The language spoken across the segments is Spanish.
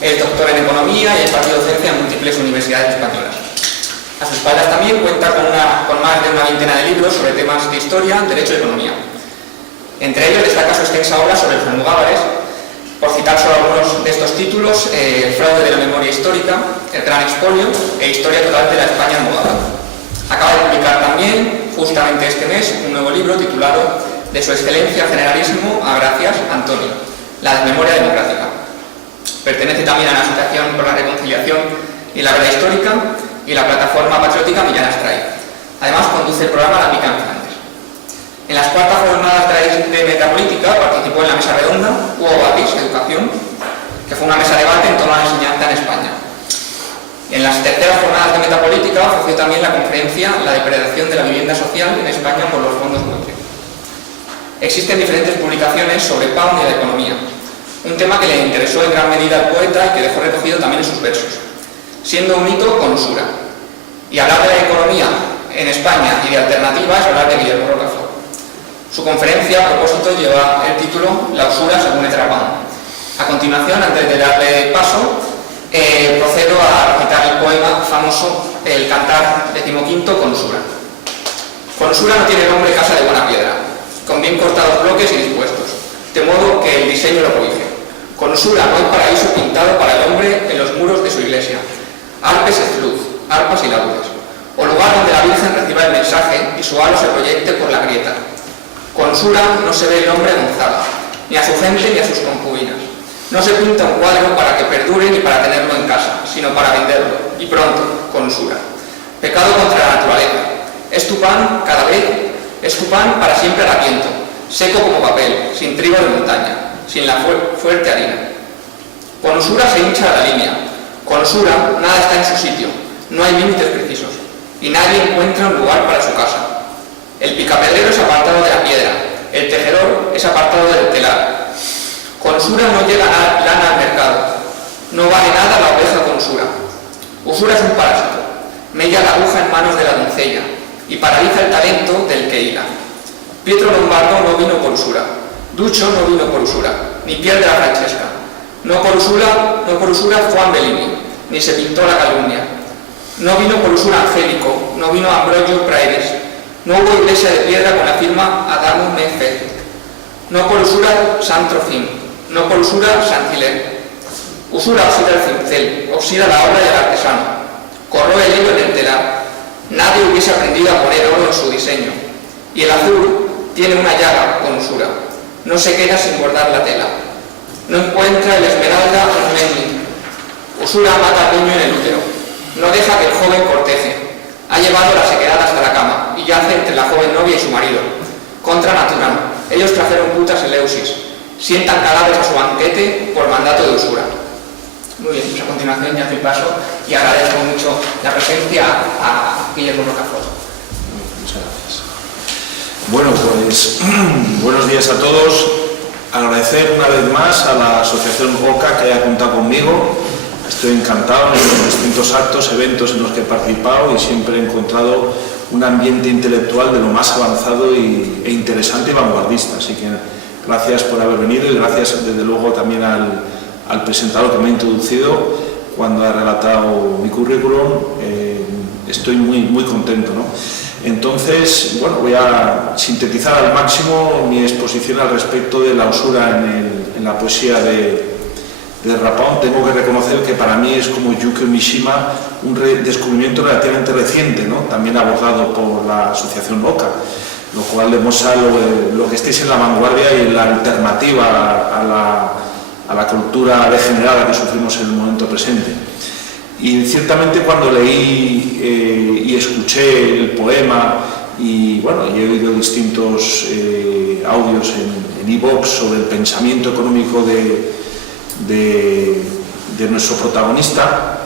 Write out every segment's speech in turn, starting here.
Es doctor en Economía y ha impartido docencia en múltiples universidades españolas. A sus espaldas también cuenta con más de una veintena de libros sobre temas de historia, derecho y economía. Entre ellos destaca su extensa obra sobre los almogávares, por citar solo algunos de estos títulos: El fraude de la memoria histórica, El gran expolio e Historia total de la España almogávara. Acaba de publicar también, justamente este mes, un nuevo libro titulado De su excelencia generalísimo a gracias Antonio, la desmemoria democrática. Pertenece también a la Asociación por la Reconciliación y la Verdad Histórica y la plataforma patriótica Millán Astray. Además, conduce el programa La Pica en Flandes. En las cuartas jornadas de Metapolítica participó en la mesa redonda Hugo Batis, Educación, que fue una mesa de debate en torno a la enseñanza en España. En las terceras jornadas de Metapolítica ofreció también la conferencia La depredación de la vivienda social en España por los fondos buitres. Existen diferentes publicaciones sobre Pound y la economía, un tema que le interesó en gran medida al poeta y que dejó recogido también en sus versos, siendo un mito con usura. Y hablar de la economía en España y de alternativas es hablar de Guillermo Rocafort. Su conferencia a propósito lleva el título La usura según Ezra Pound. A continuación, antes de darle paso, procedo a recitar el poema famoso El Cantar XV con usura. Con usura no tiene nombre casa de buena piedra, con bien cortados bloques y dispuestos, de modo que el diseño lo cobije. Con usura no hay paraíso pintado para el hombre en los muros de su iglesia, arpes es luz, arpas y laudes, o lugar donde la Virgen reciba el mensaje y su halo se proyecte por la grieta. Con usura no se ve el hombre Gonzaga, ni a su gente ni a sus concubinas. No se pinta un cuadro para que perdure ni para tenerlo en casa, sino para venderlo, y pronto, con usura. Pecado contra la naturaleza. Es tu pan cada vez, es tu pan para siempre harapiento, seco como papel, sin trigo de montaña, sin la fuerte harina. Con usura se hincha la línea. Con usura nada está en su sitio, no hay límites precisos, y nadie encuentra un lugar para su casa. El picapedrero es apartado de la piedra, el tejedor es apartado del telar. Con usura no llega lana al mercado, no vale nada la oveja con usura. Usura es un parásito, mella la aguja en manos de la doncella y paraliza el talento del que hila. Pietro Lombardo no vino por usura, Ducho no vino por usura, ni Pier de la Francesca. No por usura Juan Bellini, ni se pintó la calumnia. No vino por usura Angélico, no vino Ambrogio Praeres. No hubo iglesia de piedra con la firma Adamus me fecit. No por usura San Trofim, no por usura San Hilaire. Usura oxida el cincel, oxida la obra del artesano. Corroe el hilo en el telar. Nadie hubiese aprendido a poner oro en su diseño. Y el azul tiene una llaga con usura. No se queda sin bordar la tela. No encuentra el esmeralda en Memling. Usura mata al niño en el útero. No deja que el joven corteje. Ha llevado la sequedad hasta la cama y yace entre la joven novia y su marido. Contra natura. Ellos trajeron putas Eleusis. Sientan cadáveres a su banquete por mandato de usura. Muy bien, pues a continuación ya doy paso y agradezco mucho la presencia a Guillermo Rocafort. Muchas gracias. Bueno, pues buenos días a todos. Agradecer una vez más a la Asociación OCA que haya contado conmigo. Estoy encantado en los distintos actos, eventos en los que he participado y siempre he encontrado un ambiente intelectual de lo más avanzado e interesante y vanguardista. Así que gracias por haber venido y gracias desde luego también al presentador que me ha introducido cuando ha relatado mi currículum. Estoy muy contento, ¿no? Entonces, bueno, voy a sintetizar al máximo mi exposición al respecto de la usura en la poesía de Rapón. Tengo que reconocer que para mí es como Yukio Mishima un descubrimiento relativamente reciente, ¿no? También abordado por la Asociación OCA, lo cual demuestra lo que estéis en la vanguardia y en la alternativa a la cultura degenerada que sufrimos en el momento presente. Y ciertamente cuando leí y escuché el poema y bueno, y he oído distintos audios en iVoox sobre el pensamiento económico de nuestro protagonista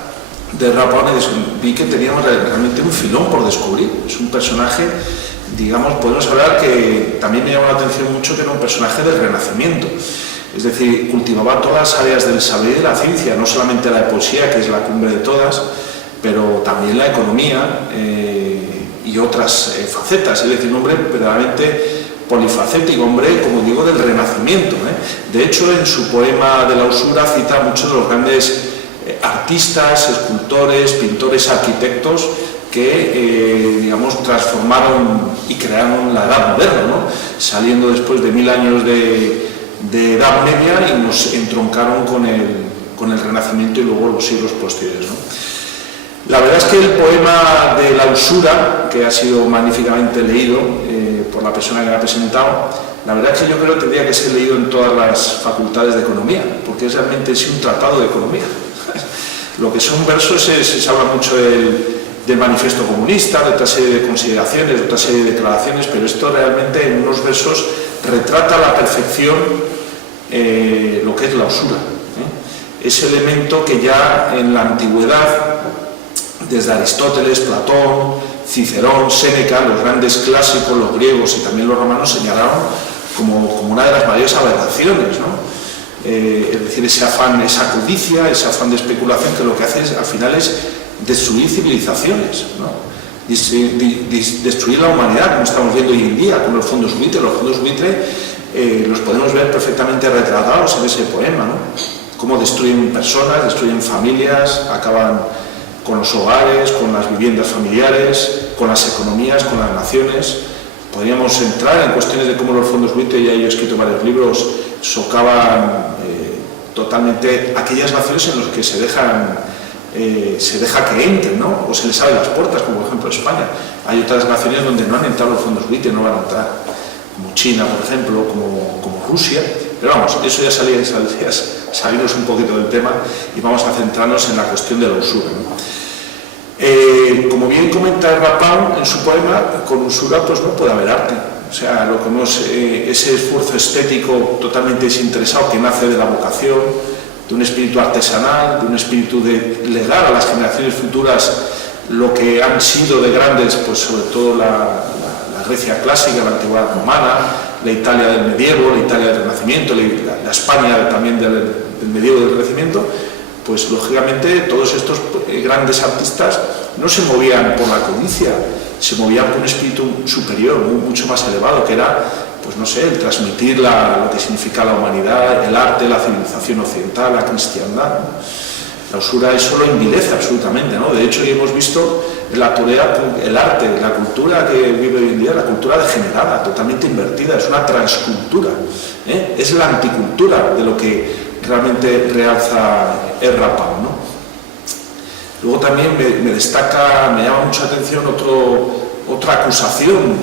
de Rapón, vi que teníamos realmente un filón por descubrir. Es un personaje, digamos, podemos hablar que también me llamó la atención mucho que era un personaje del Renacimiento. Es decir, cultivaba todas las áreas del saber y de la ciencia, no solamente la de poesía, que es la cumbre de todas, pero también la economía y otras facetas. Es decir, un hombre verdaderamente polifacético, hombre, como digo, del Renacimiento. De hecho, en su poema de la usura cita a muchos de los grandes artistas, escultores, pintores, arquitectos que, digamos, transformaron y crearon la Edad Moderna, ¿no? Saliendo después de 1000 años de Edad Media y nos entroncaron con el Renacimiento y luego los siglos posteriores, ¿no? La verdad es que el poema de la usura, que ha sido magníficamente leído por la persona que lo ha presentado, la verdad es que yo creo que tendría que ser leído en todas las facultades de economía, porque es realmente un tratado de economía. Lo que son versos se habla mucho del manifiesto comunista, de otra serie de consideraciones, de otra serie de declaraciones, pero esto realmente en unos versos retrata a la perfección lo que es la usura. Ese elemento que ya en la antigüedad, desde Aristóteles, Platón, Cicerón, Séneca, los grandes clásicos, los griegos y también los romanos señalaron como una de las mayores aberraciones, ¿no? Es decir, ese afán, esa codicia, ese afán de especulación que lo que hace al final es destruir civilizaciones, ¿no? Destruir la humanidad, como estamos viendo hoy en día con los fondos buitre. Los fondos buitre los podemos ver perfectamente retratados en ese poema, ¿no? Cómo destruyen personas, destruyen familias, acaban con los hogares, con las viviendas familiares, con las economías, con las naciones. Podríamos entrar en cuestiones de cómo los fondos buitre, ya yo he escrito varios libros, socavan totalmente aquellas naciones en las que se deja que entren, ¿no? O se les abre las puertas, como por ejemplo España. Hay otras naciones donde no han entrado los fondos buitre, no van a entrar, como China, por ejemplo, como Rusia. Pero vamos, eso ya salimos un poquito del tema y vamos a centrarnos en la cuestión de la usura, ¿no? Como bien comenta Rapau en su poema, con usura pues no puede haber arte. O sea, lo que no es ese esfuerzo estético totalmente desinteresado que nace de la vocación, de un espíritu artesanal, de un espíritu de legar a las generaciones futuras lo que han sido de grandes, pues sobre todo la Grecia clásica, la antigüedad romana, la Italia del medievo, la Italia del Renacimiento, la España también del medievo y del Renacimiento. Pues lógicamente todos estos grandes artistas no se movían por la codicia, se movían por un espíritu superior, mucho más elevado, que era, pues no sé, el transmitir lo que significa la humanidad, el arte, la civilización occidental, la cristiandad, ¿no? La usura eso lo envilece absolutamente, ¿no? De hecho, hoy hemos visto en la actualidad el arte, la cultura que vive hoy en día, la cultura degenerada, totalmente invertida, es una transcultura, es la anticultura de lo que realmente realza el Rapau, ¿no? Luego también me llama mucho la atención otra acusación,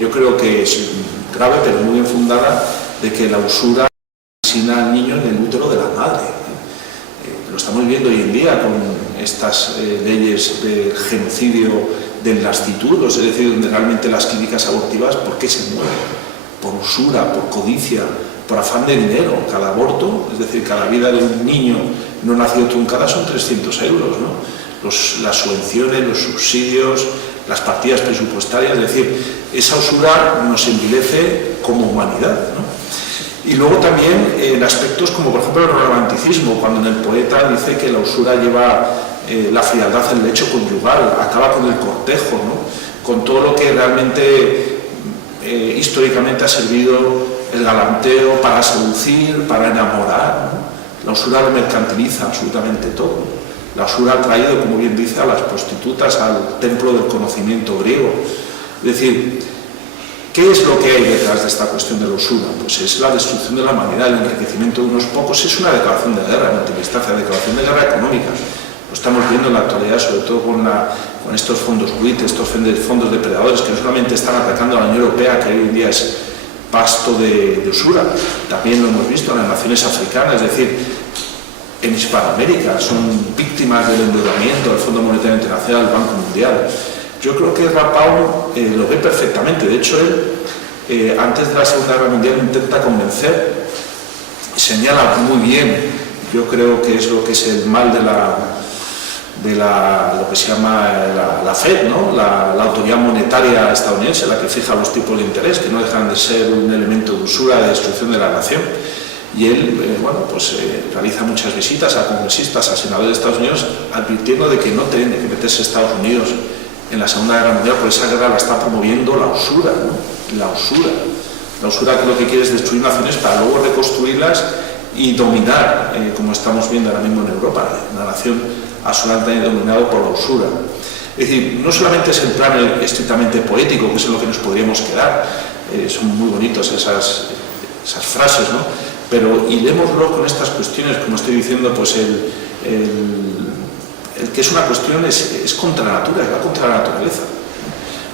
yo creo que es grave pero muy bien fundada, de que la usura asesina al niño en el útero de la madre. Lo estamos viendo hoy en día con estas leyes del genocidio del nasciturus, es decir, donde realmente las clínicas abortivas, ¿por qué se mueren? Por usura, por codicia, por afán de dinero. Cada aborto, es decir, cada vida de un niño no nacido truncada son 300 euros, ¿no? Las subvenciones, los subsidios, las partidas presupuestarias, es decir, esa usura nos envilece como humanidad, ¿no? Y luego también en aspectos como por ejemplo el romanticismo, cuando en el poeta dice que la usura lleva la frialdad en el lecho conyugal, acaba con el cortejo, ¿no? Con todo lo que realmente históricamente ha servido el galanteo para seducir, para enamorar, ¿no? La usura lo mercantiliza absolutamente todo. La usura ha traído, como bien dice, a las prostitutas al templo del conocimiento griego. Es decir, ¿qué es lo que hay detrás de esta cuestión de la usura? Pues es la destrucción de la humanidad, el enriquecimiento de unos pocos, es una declaración de guerra, en última instancia, declaración de guerra económica. Lo estamos viendo en la actualidad, sobre todo con estos fondos buitre, estos fondos depredadores que no solamente están atacando a la Unión Europea, que hoy en día es pasto de usura, también lo hemos visto en las naciones africanas, es decir, en Hispanoamérica, son víctimas del endeudamiento del Fondo Monetario Internacional, del Banco Mundial. Yo creo que Rapau lo ve perfectamente. De hecho, él, antes de la Segunda Guerra Mundial, intenta convencer, señala muy bien, yo creo que es lo que es el mal de lo que se llama la Fed, ¿no? La autoridad monetaria estadounidense, la que fija los tipos de interés, que no dejan de ser un elemento de usura, de destrucción de la nación. Y él, realiza muchas visitas a congresistas, a senadores de Estados Unidos, advirtiendo de que no tiene que meterse Estados Unidos en la Segunda Guerra Mundial, porque esa guerra la está promoviendo la usura, ¿no? La usura. La usura lo que quiere es destruir naciones para luego reconstruirlas y dominar, como estamos viendo ahora mismo en Europa, una nación absolutamente dominada por la usura. Es decir, no solamente es el plano estrictamente poético, que es en lo que nos podríamos quedar, son muy bonitos esas frases, ¿no? Pero hilémoslo con estas cuestiones, como estoy diciendo, pues el que es una cuestión es contra la natura, va contra la naturaleza.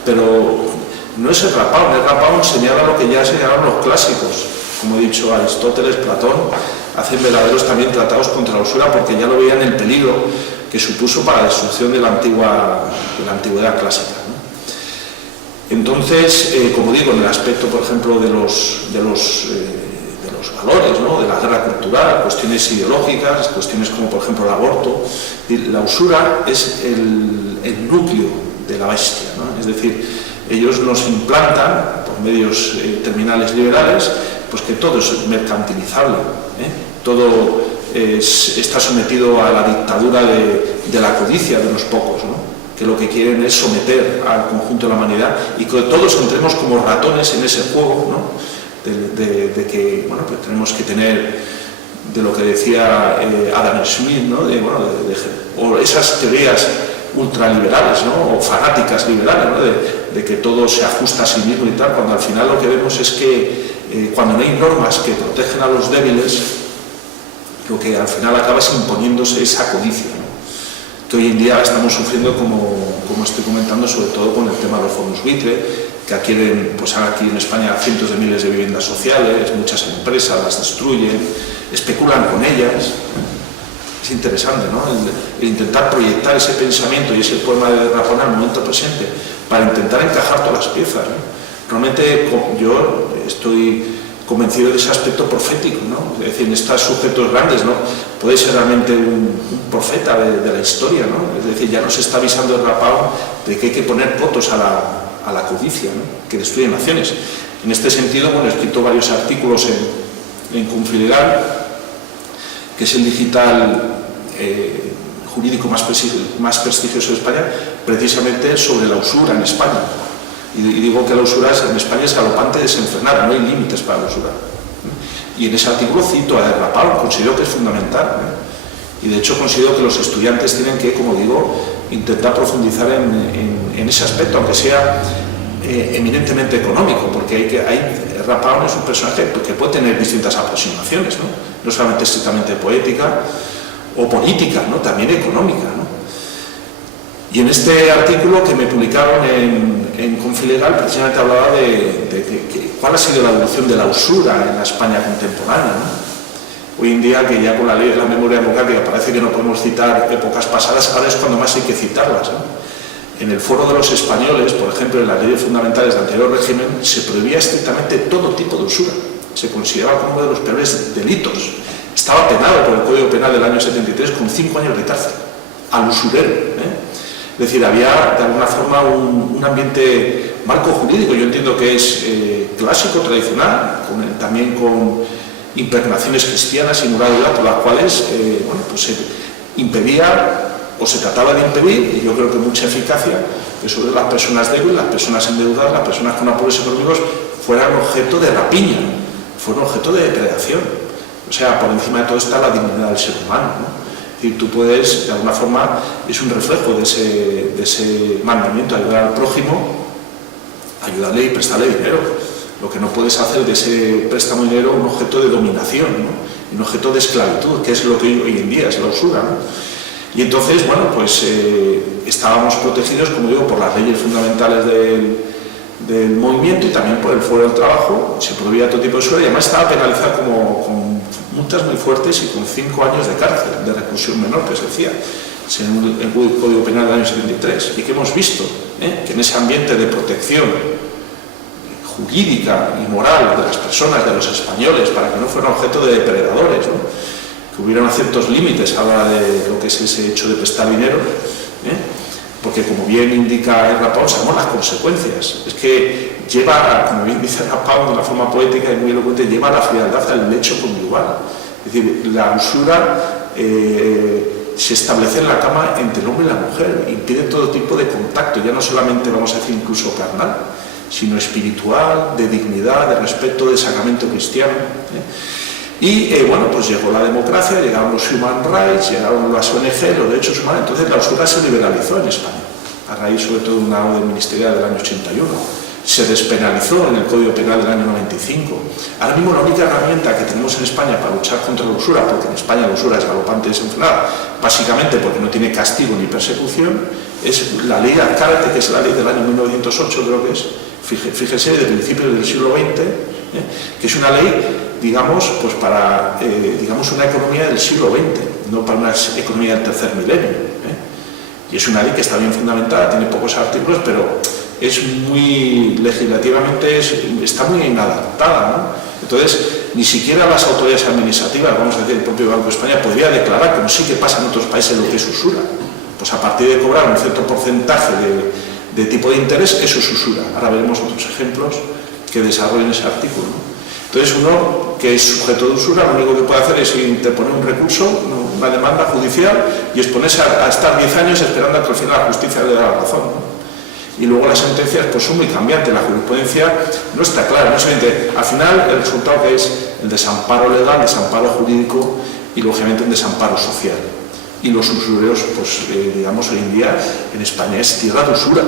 Pero no es el Rapaun señala lo que ya señalaron los clásicos, como he dicho, Aristóteles, Platón, hacen verdaderos también tratados contra la usura porque ya lo veían el peligro que supuso para la destrucción de la antigüedad clásica, ¿no? Entonces, como digo, en el aspecto, por ejemplo, de los valores, ¿no? De la guerra cultural, cuestiones ideológicas, cuestiones como, por ejemplo, el aborto, la usura es el núcleo de la bestia, ¿no? Es decir, ellos nos implantan, por medios terminales liberales, pues que todo es mercantilizable, todo está sometido a la dictadura de la codicia de unos pocos, ¿no? Que lo que quieren es someter al conjunto de la humanidad y que todos entremos como ratones en ese juego, ¿no? De que, bueno, pues tenemos que tener, de lo que decía Adam Smith, ¿no? O esas teorías ultraliberales, ¿no? O fanáticas liberales, ¿no? De que todo se ajusta a sí mismo y tal, cuando al final lo que vemos es que cuando no hay normas que protegen a los débiles, lo que al final acaba es imponiéndose esa codicia, ¿no? Que hoy en día estamos sufriendo, como estoy comentando, sobre todo con el tema de los fondos buitre, que adquieren, pues aquí en España, cientos de miles de viviendas sociales, muchas empresas las destruyen, especulan con ellas. Es interesante, ¿no? El intentar proyectar ese pensamiento y ese poema de Rapaun al momento presente para intentar encajar todas las piezas, ¿no? Realmente yo estoy convencido de ese aspecto profético, ¿no? Es decir, en estos sujetos grandes, ¿no? Puede ser realmente un profeta de la historia, ¿no? Es decir, ya nos está avisando el Rapaun de que hay que poner cotos a la codicia, ¿no? Que destruye naciones. En este sentido, bueno, he escrito varios artículos en Confilegal, que es el digital jurídico más prestigioso de España, precisamente sobre la usura en España. Y digo que la usura en España es galopante y desenfrenada, no hay límites para la usura. Y en ese artículo cito a Rapaun, considero que es fundamental, y de hecho considero que los estudiantes tienen que, como digo, intentar profundizar en ese aspecto, aunque sea eminentemente económico, porque Rapaun es un personaje que puede tener distintas aproximaciones, no solamente estrictamente poética o política, ¿no? También económica, ¿no? Y en este artículo que me publicaron en Confilegal, precisamente hablaba de cuál ha sido la evolución de la usura en la España contemporánea, ¿no? Hoy en día, que ya con la ley de la memoria democrática parece que no podemos citar épocas pasadas, ahora es cuando más hay que citarlas, ¿no? En el Foro de los Españoles, por ejemplo, en las leyes fundamentales del anterior régimen, se prohibía estrictamente todo tipo de usura. Se consideraba como uno de los peores delitos. Estaba penado por el Código Penal del año 73 con 5 años de cárcel al usurero, Es decir, había de alguna forma un ambiente marco jurídico, yo entiendo que es clásico, tradicional, también con impregnaciones cristianas sin lugar a duda, por las cuales pues se impedía o se trataba de impedir, y yo creo que mucha eficacia, que sobre las personas débiles, las personas endeudadas, las personas con apuros económicos fueran objeto de rapiña, fueran objeto de depredación. O sea, por encima de todo está la dignidad del ser humano, ¿no? Es decir, tú puedes, de alguna forma, es un reflejo de ese mandamiento, ayudar al prójimo, ayudarle y prestarle dinero. Lo que no puedes hacer de ese préstamo de dinero un objeto de dominación, ¿no? Un objeto de esclavitud, que es lo que hoy en día es la usura, ¿no? Y entonces, bueno, pues estábamos protegidos, como digo, por las leyes fundamentales del movimiento y también por el Foro del Trabajo. Se prohibía todo tipo de usura y además estaba penalizada con multas muy fuertes y con 5 años de cárcel, de reclusión menor, que se decía, según el Código Penal del año 73. Y que hemos visto que en ese ambiente de protección jurídica y moral de las personas, de los españoles, para que no fueran objeto de depredadores, ¿no? Que hubieran ciertos límites a la hora de lo que es ese hecho de prestar dinero, porque como bien indica el Rapaun, sabemos las consecuencias. Es que lleva, como bien dice Rapaun de la forma poética y muy elocuente, lleva la frialdad al lecho conyugal. Es decir, la usura se establece en la cama entre el hombre y la mujer, impide todo tipo de contacto, ya no solamente, vamos a decir, incluso carnal, sino espiritual, de dignidad, de respeto, de sacramento cristiano. Y bueno, pues llegó la democracia, llegaron los human rights, llegaron las ONG, los derechos humanos. Entonces la usura se liberalizó en España, a raíz sobre todo de una orden ministerial del año 81. Se despenalizó en el Código Penal del año 95. Ahora mismo la única herramienta que tenemos en España para luchar contra la usura, porque en España la usura es galopante y desenfrenada, básicamente porque no tiene castigo ni persecución, es la ley Azcárate, que es la ley del año 1908, creo que es, fíjese, de principios del siglo XX, que es una ley, digamos, pues para digamos una economía del siglo XX, no para una economía del tercer milenio. Y es una ley que está bien fundamentada, tiene pocos artículos, pero es muy legislativamente, está muy inadaptada, ¿no? Entonces, ni siquiera las autoridades administrativas, vamos a decir, el propio Banco de España, podría declarar, como sí que pasa en otros países, lo que es usura. Pues a partir de cobrar un cierto porcentaje de tipo de interés, eso es usura. Ahora veremos otros ejemplos que desarrollen ese artículo, ¿no? Entonces, uno que es sujeto de usura, lo único que puede hacer es interponer un recurso, una demanda judicial, y exponerse a estar 10 años esperando a que al final la justicia le dé la razón, ¿no? Y luego las sentencias pues son muy cambiantes, la jurisprudencia no está clara, no solamente al final el resultado que es el desamparo legal, desamparo jurídico y lógicamente un desamparo social. Y los usureros, pues digamos hoy en día en España es tierra de usura,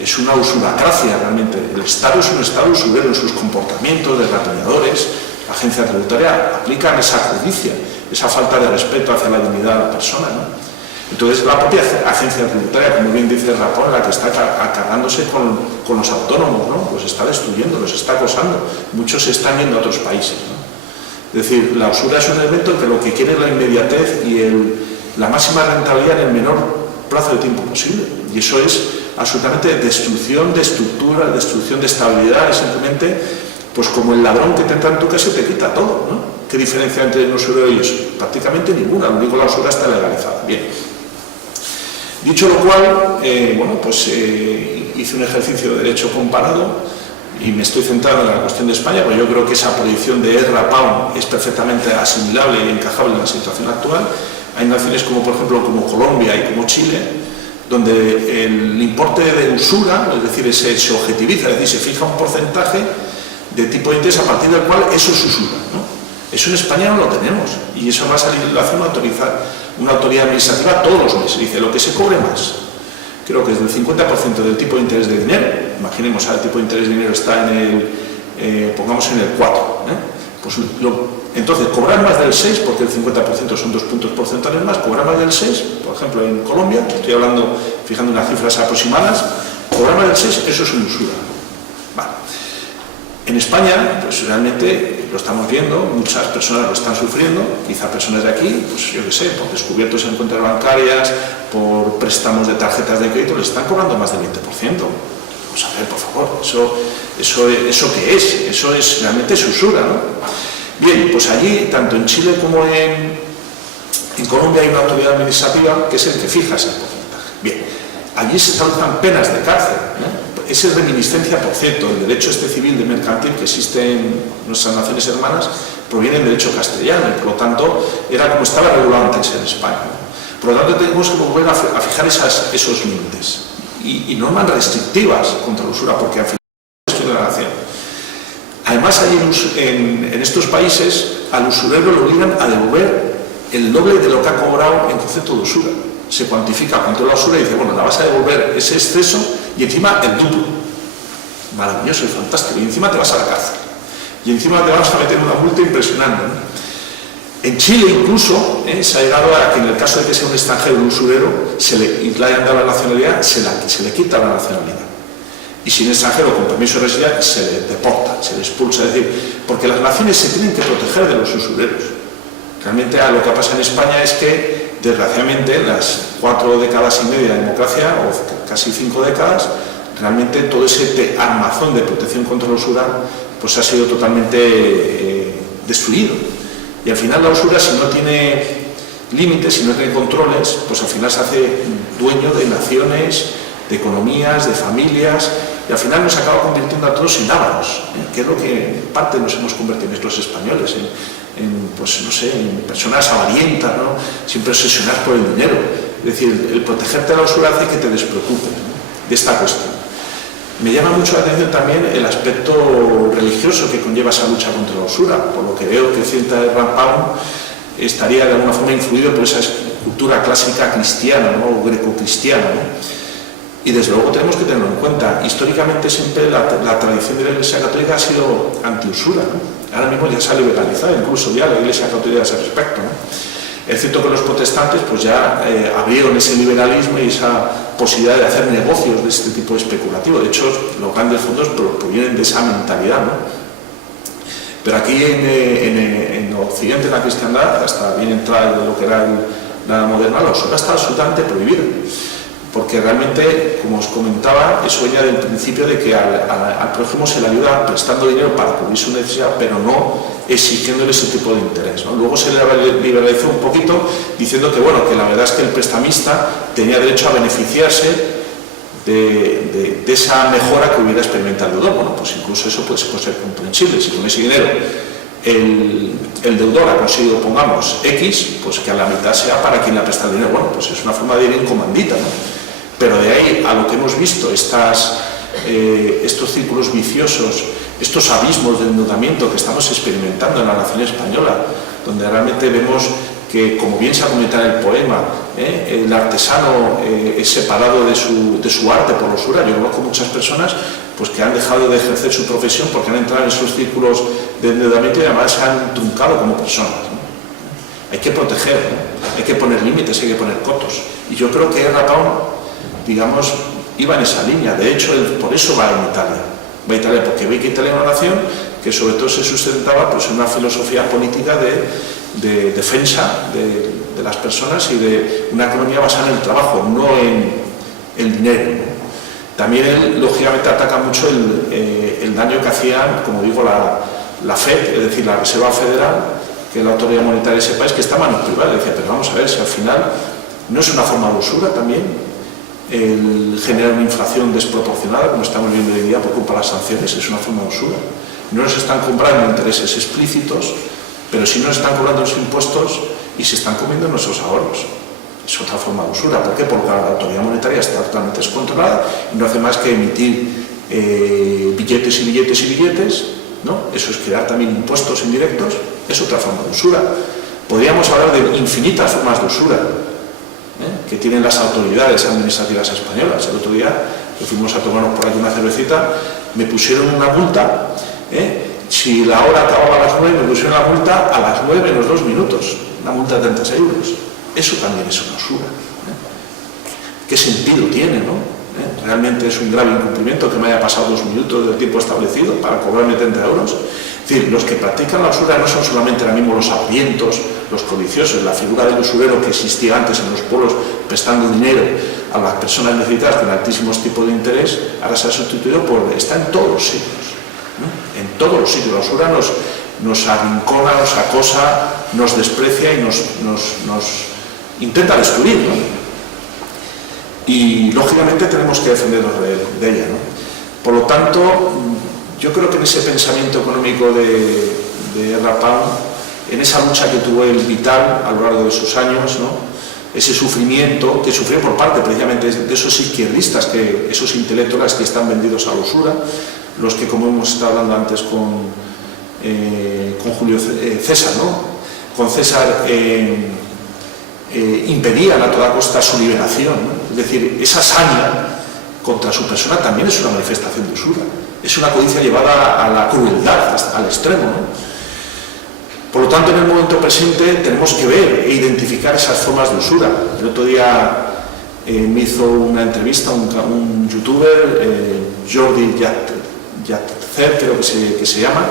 es una usuracracia realmente. El Estado es un Estado usurero en sus comportamientos, desrapiñadores. La agencia tributaria aplica esa codicia, esa falta de respeto hacia la dignidad de la persona, ¿no? Entonces la propia agencia tributaria, como bien dice el rapor, la que está cargándose con los autónomos, ¿no? Los está destruyendo, los está acosando. Muchos se están yendo a otros países, ¿no? Es decir, la usura es un elemento que lo que quiere es la inmediatez y la máxima rentabilidad en el menor plazo de tiempo posible. Y eso es absolutamente destrucción de estructura, destrucción de estabilidad. Es simplemente, pues como el ladrón que te entra en tu casa y te quita todo, ¿no? ¿Qué diferencia entre un usurero y eso? Prácticamente ninguna. Lo único que la usura está legalizada. Bien. Dicho lo cual, bueno, pues hice un ejercicio de derecho comparado y me estoy centrando en la cuestión de España, porque yo creo que esa proyección de Ezra Pound es perfectamente asimilable y encajable en la situación actual. Hay naciones como, por ejemplo, como Colombia y como Chile, donde el importe de usura, es decir, se objetiviza, es decir, se fija un porcentaje de tipo de interés a partir del cual eso es usura, ¿no? Eso en España no lo tenemos, y eso va a salir, lo hace una autoridad administrativa todos los meses. Dice, lo que se cobre más, creo que es del 50% del tipo de interés de dinero. Imaginemos, el tipo de interés de dinero está en el, pongamos en el 4, pues entonces cobrar más del 6, porque el 50% son 2 puntos porcentuales más, cobrar más del 6, por ejemplo en Colombia, estoy hablando, fijando unas cifras aproximadas, cobrar más del 6, eso es una usura. Vale. En España, pues realmente lo estamos viendo, muchas personas lo están sufriendo, quizá personas de aquí, pues yo qué sé, por descubiertos en cuentas bancarias, por préstamos de tarjetas de crédito, les están cobrando más del 20%. Vamos a ver, por favor, ¿eso qué es? Eso es realmente usura, ¿no? Bien, pues allí, tanto en Chile como en Colombia hay una autoridad administrativa que es el que fija ese porcentaje. Bien, allí se establecen penas de cárcel, ¿no? Esa es reminiscencia, por cierto, el derecho civil de mercantil que existe en nuestras naciones hermanas, proviene del derecho castellano, y por lo tanto era como estaba regulado antes en España. Por lo tanto tenemos que volver a fijar esos límites y normas restrictivas contra la usura, porque al final es una nación. Además, en estos países al usurero lo obligan a devolver el doble de lo que ha cobrado en concepto de usura. Se cuantifica cuánto es la usura y dice, bueno, la vas a devolver ese exceso y encima el duplo. Maravilloso y fantástico. Y encima te vas a la cárcel. Y encima te vas a meter una multa impresionante, ¿no? En Chile incluso se ha llegado a que en el caso de que sea un extranjero, un usurero, y le hayan dado la nacionalidad, se le quita la nacionalidad. Y si un extranjero con permiso de residencia, se le deporta, se le expulsa. Es decir, porque las naciones se tienen que proteger de los usureros. Realmente lo que pasa en España es que, desgraciadamente, en las 4 décadas y media de democracia, o casi 5 décadas, realmente todo ese armazón de protección contra la usura pues ha sido totalmente destruido. Y al final la usura, si no tiene límites, si no tiene controles, pues al final se hace dueño de naciones, de economías, de familias, y al final nos acaba convirtiendo a todos en ávaros, que es lo que en parte nos hemos convertido los españoles, pues no sé, en personas avarientas, ¿no? Siempre obsesionadas por el dinero. Es decir, el protegerte de la usura hace que te despreocupes, ¿no?, de esta cuestión. Me llama mucho la atención también el aspecto religioso que conlleva esa lucha contra la usura, por lo que veo que Cinta de Rampau estaría de alguna forma influido por esa cultura clásica cristiana, ¿no? O greco-cristiana, ¿no? Y desde luego tenemos que tenerlo en cuenta. Históricamente siempre la tradición de la Iglesia Católica ha sido anti-usura, ¿no? Ahora mismo ya se ha liberalizado incluso ya la Iglesia Católica a ese respecto, ¿no? Es cierto que los protestantes pues ya abrieron ese liberalismo y esa posibilidad de hacer negocios de este tipo de especulativo. De hecho, los grandes fondos provienen de esa mentalidad, ¿no? Pero aquí en Occidente, en la cristiandad, hasta bien entrada de lo que era la Edad Moderna, la usura está absolutamente prohibida. Porque realmente, como os comentaba, eso venía del principio de que al prójimo se le ayuda prestando dinero para cubrir su necesidad, pero no exigiéndole ese tipo de interés, ¿no? Luego se le liberalizó un poquito diciendo que, bueno, que la verdad es que el prestamista tenía derecho a beneficiarse de esa mejora que hubiera experimentado el deudor. Bueno, pues incluso eso puede ser comprensible. Si con ese dinero el deudor ha conseguido, pongamos, X, pues que a la mitad sea para quien le ha prestado el dinero. Bueno, pues es una forma de ir en comandita, ¿no? Pero de ahí a lo que hemos visto, estos círculos viciosos, estos abismos de endeudamiento que estamos experimentando en la nación española, donde realmente vemos que, como bien se ha comentado en el poema, el artesano es separado de su arte por la usura. Yo conozco muchas personas pues, que han dejado de ejercer su profesión porque han entrado en esos círculos de endeudamiento y además se han truncado como personas, ¿no? Hay que proteger, ¿no? Hay que poner límites, hay que poner cotos. Y yo creo que Rapau, digamos, iba en esa línea. De hecho, por eso va a Italia. Va a Italia porque ve que Italia era una nación que sobre todo se sustentaba pues, en una filosofía política de defensa de las personas y de una economía basada en el trabajo, no en el dinero, ¿no? También él, lógicamente, ataca mucho el daño que hacían, como digo, la FED, es decir, la Reserva Federal, que es la autoridad monetaria de ese país, que está en manos privadas. Decía, pero vamos a ver, si al final no es una forma de usura también el generar una inflación desproporcionada, como estamos viendo hoy en día por culpa de las sanciones, es una forma de usura. No nos están cobrando intereses explícitos, pero sí nos están cobrando los impuestos y se están comiendo nuestros ahorros. Es otra forma de usura. ¿Por qué? Porque la autoridad monetaria está totalmente descontrolada y no hace más que emitir billetes y billetes y billetes, ¿no? Eso es crear también impuestos indirectos, es otra forma de usura. Podríamos hablar de infinitas formas de usura que tienen las autoridades administrativas españolas. El otro día que fuimos a tomarnos por aquí una cervecita, me pusieron una multa, si la hora acababa a las 9, me pusieron la multa a las 9 menos 2 minutos, una multa de 30 euros. Eso también es una usura. ¿Qué sentido tiene, no? Realmente es un grave incumplimiento que me haya pasado 2 minutos del tiempo establecido para cobrarme 30 euros. Es decir, los que practican la usura no son solamente ahora mismo los hambrientos, los codiciosos. La figura del usurero que existía antes en los pueblos prestando dinero a las personas necesitadas con altísimos tipos de interés, ahora se ha sustituido por... está en todos los sitios, ¿no? En todos los sitios. La usura nos arrincona, nos acosa, nos desprecia y nos intenta destruir, ¿no? Y lógicamente tenemos que defendernos de ella, ¿no? Por lo tanto, yo creo que en ese pensamiento económico de Rapau, en esa lucha que tuvo él vital a lo largo de sus años, ¿no? Ese sufrimiento que sufrió por parte precisamente de esos izquierdistas, esos intelectuales que están vendidos a la usura, los que, como hemos estado hablando antes con Julio César, ¿no? Con César impedían a toda costa su liberación, ¿no? Es decir, esa hazaña contra su persona también es una manifestación de usura, es una codicia llevada a la crueldad, hasta al extremo, ¿no? Por lo tanto, en el momento presente tenemos que ver e identificar esas formas de usura. El otro día me hizo una entrevista un youtuber, Jordi Yatzer, creo que se llama,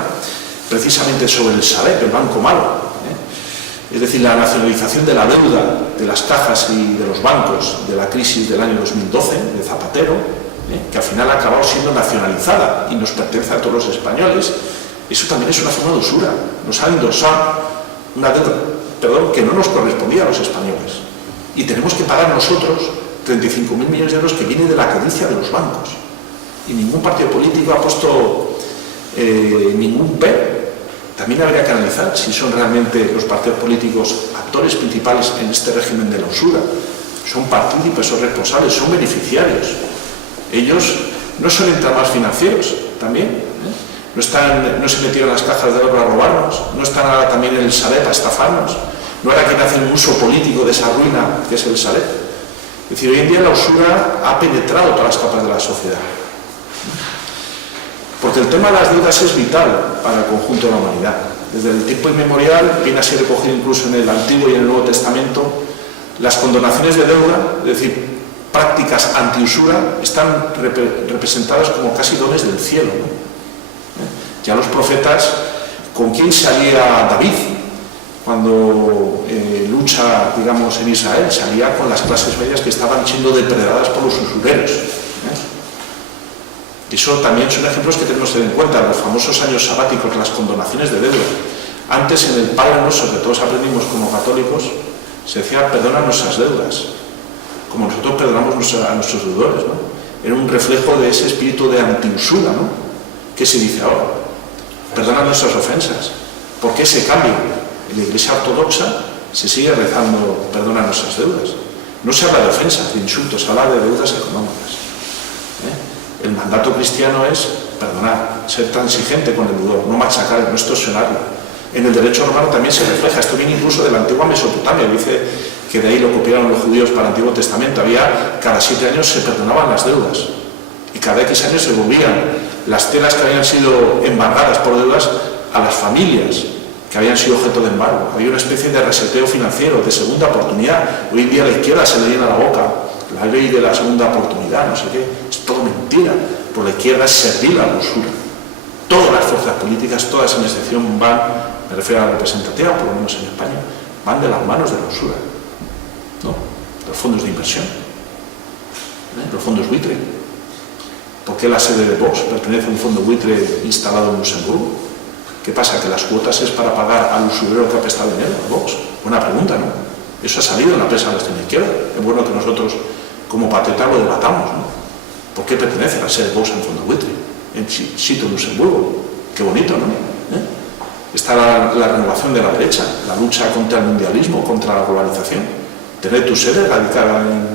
precisamente sobre el Sareb, el banco malo. Es decir, la nacionalización de la deuda de las cajas y de los bancos de la crisis del año 2012, de Zapatero, que al final ha acabado siendo nacionalizada y nos pertenece a todos los españoles. Eso también es una forma de usura. Nos han endosado una deuda, que no nos correspondía a los españoles. Y tenemos que pagar nosotros 35.000 millones de euros que vienen de la codicia de los bancos. Y ningún partido político ha puesto ningún pero. También habría que analizar si son realmente los partidos políticos actores principales en este régimen de la usura. Son partícipes, son responsables, son beneficiarios. Ellos no son entramados financieros también, no se metieron en las cajas de oro para robarnos, no están ahora también en el Sareb para estafarnos, no era quien hace un uso político de esa ruina que es el Sareb. Es decir, hoy en día la usura ha penetrado todas las capas de la sociedad. Porque el tema de las deudas es vital para el conjunto de la humanidad. Desde el tiempo inmemorial, viene así recogido incluso en el Antiguo y en el Nuevo Testamento, las condonaciones de deuda, es decir, prácticas antiusura, están representadas como casi dones del cielo, ¿no? Ya los profetas, ¿con quién salía David cuando lucha, digamos, en Israel? Salía con las clases medias que estaban siendo depredadas por los usureros. Eso también son ejemplos que tenemos que tener en cuenta, los famosos años sabáticos, las condonaciones de deuda. Antes en el Padre Nuestro, que todos aprendimos como católicos, se decía, perdona nuestras deudas, como nosotros perdonamos a nuestros deudores, ¿no? Era un reflejo de ese espíritu de antiusura, ¿no? ¿Qué se dice ahora? Perdona nuestras ofensas. ¿Por qué ese cambio? En la Iglesia Ortodoxa se sigue rezando, perdona nuestras deudas. No se habla de ofensas, de insultos, se habla de deudas económicas. El mandato cristiano es perdonar, ser transigente con el deudor, no machacar, no extorsionarlo. En el derecho romano también se refleja, esto viene incluso de la antigua Mesopotamia, dice que de ahí lo copiaron los judíos para el Antiguo Testamento. Cada 7 años se perdonaban las deudas y cada X años se devolvían las telas que habían sido embargadas por deudas a las familias que habían sido objeto de embargo. Había una especie de reseteo financiero, de segunda oportunidad. Hoy en día a la izquierda se le llena la boca la ley de la segunda oportunidad, no sé qué, es todo mentira. Por la izquierda es servil a la usura. Todas las fuerzas políticas, todas sin excepción van, me refiero a la representativa, por lo menos en España, van de las manos de la usura, ¿no? Los fondos de inversión, los fondos buitre. ¿Por qué la sede de Vox pertenece a un fondo buitre instalado en Luxemburgo? ¿Qué pasa? ¿Que las cuotas es para pagar al usurero que ha prestado dinero a Vox? Buena pregunta, ¿no? Eso ha salido en la prensa de la extrema izquierda. Es bueno que nosotros, como patriotas, lo debatamos, ¿no? ¿Por qué pertenece la sede de Vox a un fondo buitre? En sitio en Luxemburgo. Qué bonito, ¿no? Está la renovación de la derecha, la lucha contra el mundialismo, contra la globalización. Tener tu sede radicada en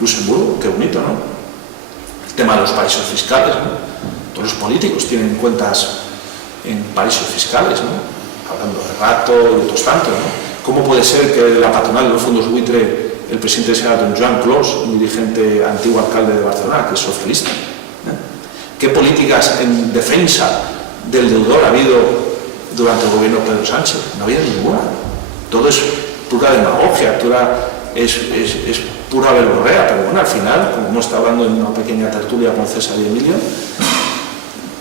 Luxemburgo, qué bonito, ¿no? El tema de los paraísos fiscales, ¿no? Todos los políticos tienen cuentas en paraísos fiscales, ¿no? Hablando de Rato y otros tantos, ¿no? ¿Cómo puede ser que la patronal de los fondos buitre, el presidente sea don Joan Clos, un dirigente antiguo alcalde de Barcelona, que es socialista? ¿Qué políticas en defensa del deudor ha habido durante el gobierno de Pedro Sánchez? No ha habido ninguna. Todo es pura demagogia, es pura verborrea, pero bueno, al final, como hemos estado hablando en una pequeña tertulia con César y Emilio,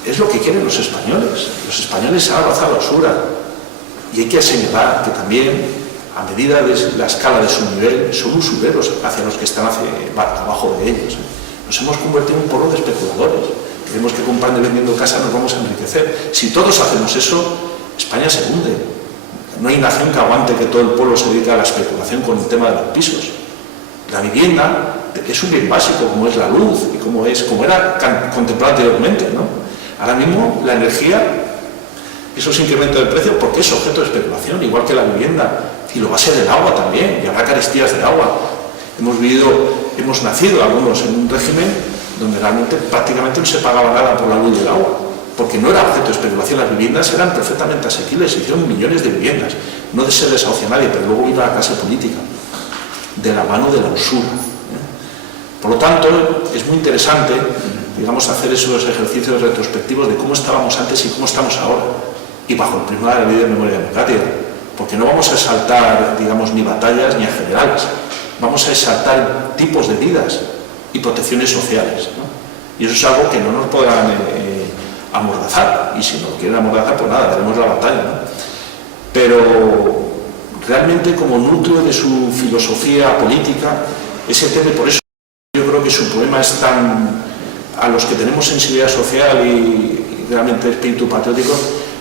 es lo que quieren los españoles. Los españoles se han abrazado la usura. Y hay que señalar que también, a medida de la escala de su nivel, son usureros hacia los que están abajo de ellos. Nos hemos convertido en un pueblo de especuladores. Creemos que comprando y vendiendo casa nos vamos a enriquecer. Si todos hacemos eso, España se hunde. No hay nación que aguante que todo el pueblo se dedique a la especulación con el tema de los pisos. La vivienda es un bien básico, como es la luz y como era contemplado anteriormente, ¿no? Ahora mismo la energía, eso se incrementa el precio porque es objeto de especulación, igual que la vivienda, y lo va a ser el agua también, y habrá carestías de agua. Hemos nacido algunos en un régimen donde realmente prácticamente no se pagaba nada por la luz del agua, porque no era objeto de especulación. Las viviendas eran perfectamente asequibles, se hicieron millones de viviendas, no se desahucia a nadie, pero luego vino la clase política, de la mano de la usura. Por lo tanto, es muy interesante, digamos, hacer esos ejercicios retrospectivos de cómo estábamos antes y cómo estamos ahora, y bajo el prisma de la ley de memoria democrática, porque no vamos a exaltar, digamos, ni batallas ni a generales, vamos a exaltar tipos de vidas y protecciones sociales, ¿no? Y eso es algo que no nos podrán amordazar, y si no quieren amordazar, pues nada, daremos la batalla, ¿no? Pero realmente, como núcleo de su filosofía política, ese tema, por eso yo creo que su poema es tan, a los que tenemos sensibilidad social y realmente espíritu patriótico,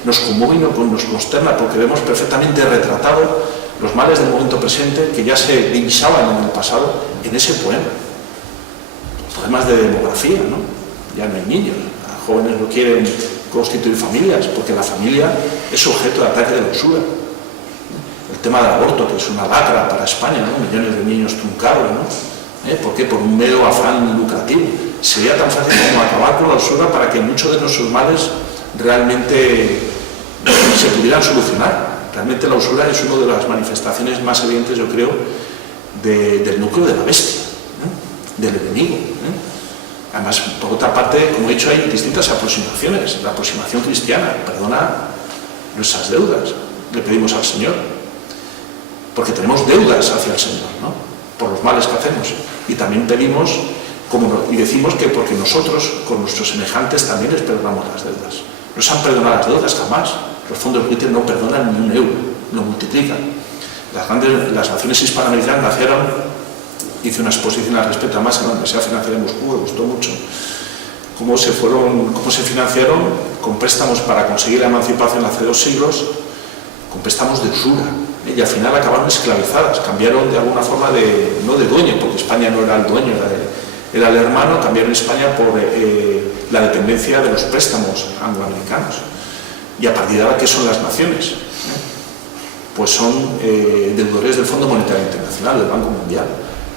nos conmueve y nos consterna, porque vemos perfectamente retratado los males del momento presente que ya se divisaban en el pasado en ese poema. Problemas de demografía, ¿no? Ya no hay niños, los jóvenes no quieren constituir familias porque la familia es objeto de ataque de la usura. El tema del aborto, que es una lacra para España, ¿no? Millones de niños truncados, ¿no? ¿Por qué? Por un mero afán lucrativo. Sería tan fácil como acabar con la usura para que muchos de nuestros males realmente se pudieran solucionar. Realmente la usura es una de las manifestaciones más evidentes, yo creo, del núcleo de la bestia, del enemigo. Además, por otra parte, como he dicho, hay distintas aproximaciones. La aproximación cristiana, perdona nuestras deudas, le pedimos al Señor, porque tenemos deudas hacia el Señor, ¿no? Por los males que hacemos. Y también pedimos, y decimos que porque nosotros, con nuestros semejantes, también les perdonamos las deudas. No se han perdonado las deudas jamás. Los fondos Buitre no perdonan ni un euro, lo multiplican. Las naciones hispanoamericanas nacieron, hice una exposición al respecto, además en la Universidad Financiera de Moscú, me gustó mucho cómo se financiaron con préstamos para conseguir la emancipación hace 2 siglos, con préstamos de usura, y al final acabaron esclavizadas, cambiaron de alguna forma no de dueño, porque España no era el dueño, era el hermano, cambiaron España por la dependencia de los préstamos angloamericanos. Y a partir de ahora, ¿qué son las naciones? Pues son deudores del Fondo Monetario Internacional, del Banco Mundial.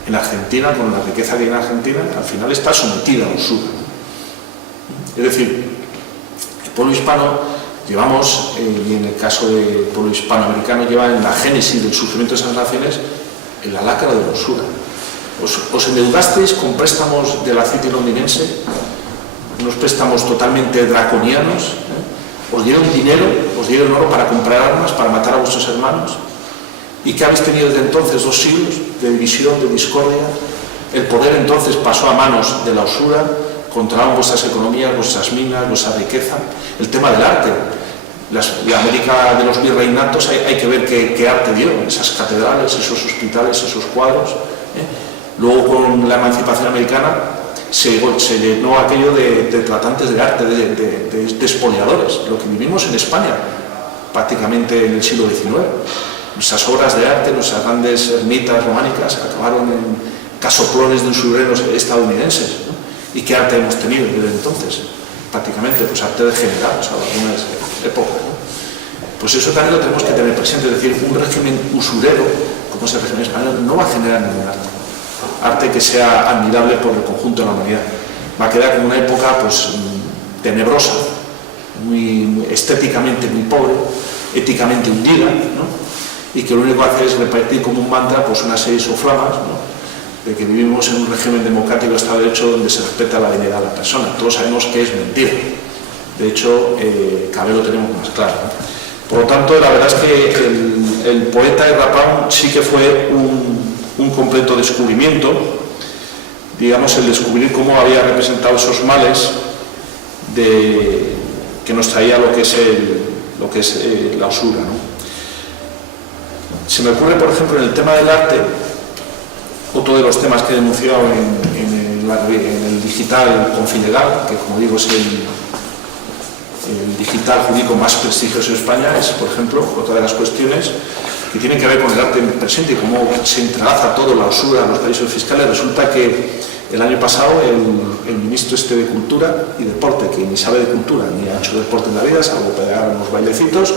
En Argentina, con la riqueza que hay en Argentina, al final está sometida a usura. Es decir, el pueblo hispano llevamos, y en el caso del pueblo hispanoamericano, lleva en la génesis del surgimiento de esas naciones en la lacra de la usura. Os endeudasteis con préstamos del aceite londinense, unos préstamos totalmente draconianos, os dieron dinero, os dieron oro para comprar armas, para matar a vuestros hermanos. ¿Y qué habéis tenido desde entonces? 2 siglos de división, de discordia. El poder entonces pasó a manos de la usura, controlaban vuestras economías, vuestras minas, vuestra riqueza. El tema del arte. La América de los virreinatos, hay que ver qué arte dio, esas catedrales, esos hospitales, esos cuadros. Luego, con la emancipación americana, se llenó aquello de tratantes de arte, de expoliadores, lo que vivimos en España, prácticamente en el siglo XIX. Nuestras obras de arte, nuestras grandes ermitas románicas acabaron en casoplones de usureros estadounidenses, ¿no? ¿Y qué arte hemos tenido desde entonces? Prácticamente, pues arte degenerado, o sea, algunas épocas, ¿no? Pues eso también lo tenemos que tener presente, es decir, un régimen usurero, como es el régimen español, no va a generar ningún arte que sea admirable por el conjunto de la humanidad. Va a quedar como una época, pues, tenebrosa, muy estéticamente muy pobre, éticamente hundida, ¿no? Y que lo único que hace es repetir como un mantra, pues, una serie de soflamas, ¿no? De que vivimos en un régimen democrático de Estado de Derecho donde se respeta la dignidad de la persona. Todos sabemos que es mentira. De hecho, cada vez lo tenemos más claro, ¿no? Por lo tanto, la verdad es que el poeta Ezra Pound sí que fue un completo descubrimiento, digamos, el descubrir cómo había representado esos males que nos traía lo que es la usura, ¿no? Se me ocurre, por ejemplo, en el tema del arte, otro de los temas que he denunciado en el digital Confilegal, que, como digo, es el digital jurídico más prestigioso de España, es, por ejemplo, otra de las cuestiones que tienen que ver con el arte presente y cómo se entrelaza todo, la usura, los paraísos fiscales. Resulta que el año pasado el ministro de Cultura y Deporte, que ni sabe de cultura ni ha hecho deporte en la vida, salvo pegar unos bailecitos,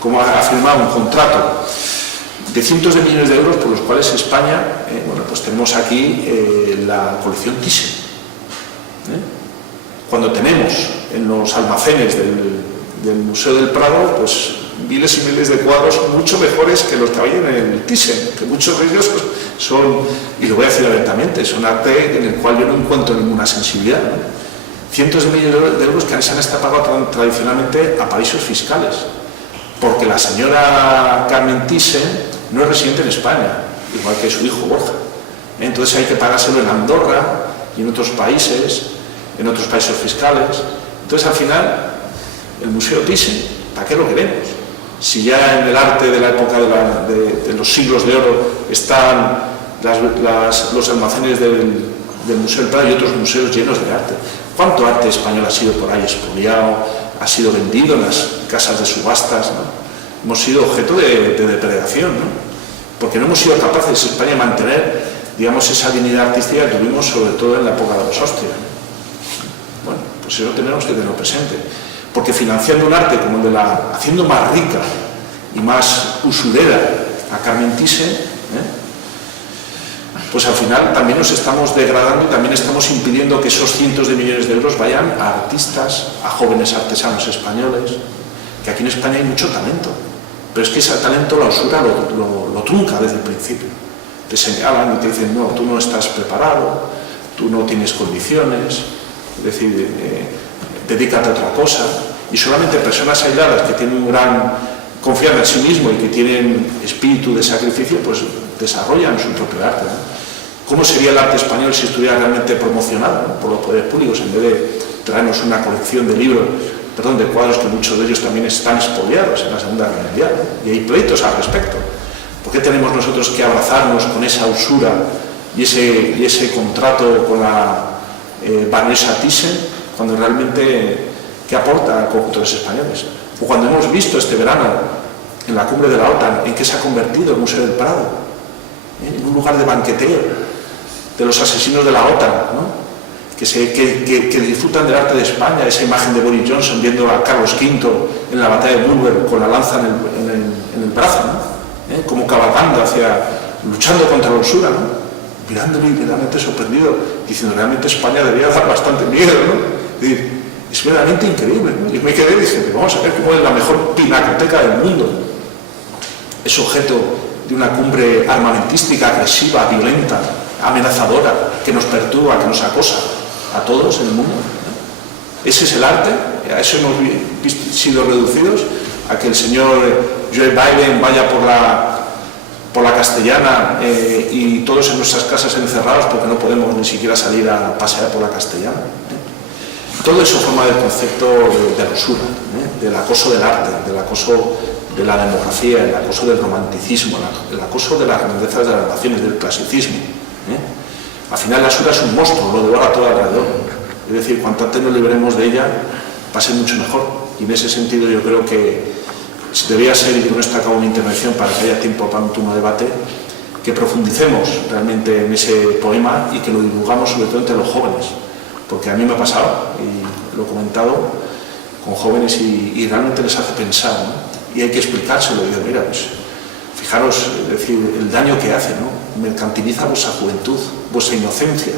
como ha firmado un contrato de cientos de millones de euros por los cuales España, pues tenemos aquí la colección Thyssen. Cuando tenemos en los almacenes del Museo del Prado, pues miles y miles de cuadros mucho mejores que los que hay en el Thyssen, que muchos de ellos son, y lo voy a decir abiertamente, son arte en el cual yo no encuentro ninguna sensibilidad, ¿no? Cientos de millones de euros que se han estapado tradicionalmente a paraísos fiscales, porque la señora Carmen Thyssen no es residente en España, igual que su hijo Borja. Entonces hay que pagárselo en Andorra y en otros países fiscales. Entonces, al final, el Museo Thyssen, ¿para qué lo queremos? Si ya en el arte de la época de los siglos de oro están los almacenes del Museo del Prado y otros museos llenos de arte. ¿Cuánto arte español ha sido por ahí expoliado, ha sido vendido en las casas de subastas, ¿no? Hemos sido objeto de depredación, ¿no? Porque no hemos sido capaces en España de mantener, digamos, esa dignidad artística que tuvimos sobre todo en la época de los Austrias. Bueno, pues eso tenemos que tenerlo presente, porque financiando un arte como el de haciendo más rica y más usurera a Carmen Thyssen, pues al final también nos estamos degradando, también estamos impidiendo que esos cientos de millones de euros vayan a artistas, a jóvenes artesanos españoles, que aquí en España hay mucho talento, pero es que ese talento la usura lo trunca desde el principio. Te señalan y te dicen, no, tú no estás preparado, tú no tienes condiciones, es decir, dedícate a otra cosa. Y solamente personas aisladas que tienen gran confianza en sí mismo y que tienen espíritu de sacrificio, pues desarrollan su propio arte, ¿no? ¿Cómo sería el arte español si estuviera realmente promocionado, ¿no?, por los poderes públicos, en vez de traernos una colección de libros, de cuadros que muchos de ellos también están expoliados en la Segunda Guerra Mundial, ¿no? Y hay pleitos al respecto. ¿Por qué tenemos nosotros que abrazarnos con esa usura y ese contrato con la baronesa Thyssen, cuando realmente ¿qué aporta al conjunto de los españoles? O cuando hemos visto este verano en la cumbre de la OTAN en qué se ha convertido el Museo del Prado, en un lugar de banqueteo de los asesinos de la OTAN, ¿no?, que disfrutan del arte de España, esa imagen de Boris Johnson viendo a Carlos V en la batalla de Bulwer con la lanza en el brazo, ¿no?, como cabalgando luchando contra la usura, ¿no?, mirándolo y realmente sorprendido, diciendo, realmente España debería dar bastante miedo, ¿no? Es verdaderamente increíble, ¿no? Yo me quedé y dije, vamos a ver cómo es la mejor pinacoteca del mundo. Es objeto de una cumbre armamentística, agresiva, violenta, amenazadora, que nos perturba, que nos acosa a todos en el mundo, ¿no? Ese es el arte. A eso hemos sido reducidos, a que el señor Joe Biden vaya por la Castellana y todos en nuestras casas encerrados porque no podemos ni siquiera salir a pasear por la Castellana, ¿eh? Todo eso forma del concepto de la usura, ¿eh?, del acoso del arte, del acoso de la demografía, el acoso del romanticismo, el acoso de las grandezas de las naciones, del clasicismo, ¿eh? Al final la usura es un monstruo, lo devora todo alrededor. Es decir, cuanto antes nos libremos de ella, va a ser mucho mejor. Y en ese sentido yo creo que debería ser, y con esto acabo mi intervención para que haya tiempo para un turno de debate, que profundicemos realmente en ese poema y que lo divulgamos sobre todo entre los jóvenes, porque a mí me ha pasado, y lo he comentado con jóvenes y realmente les hace pensar, ¿no? Y hay que explicárselo, y digo, mira, pues fijaros, es decir, el daño que hace, ¿no? Mercantiliza vuestra juventud, vuestra inocencia,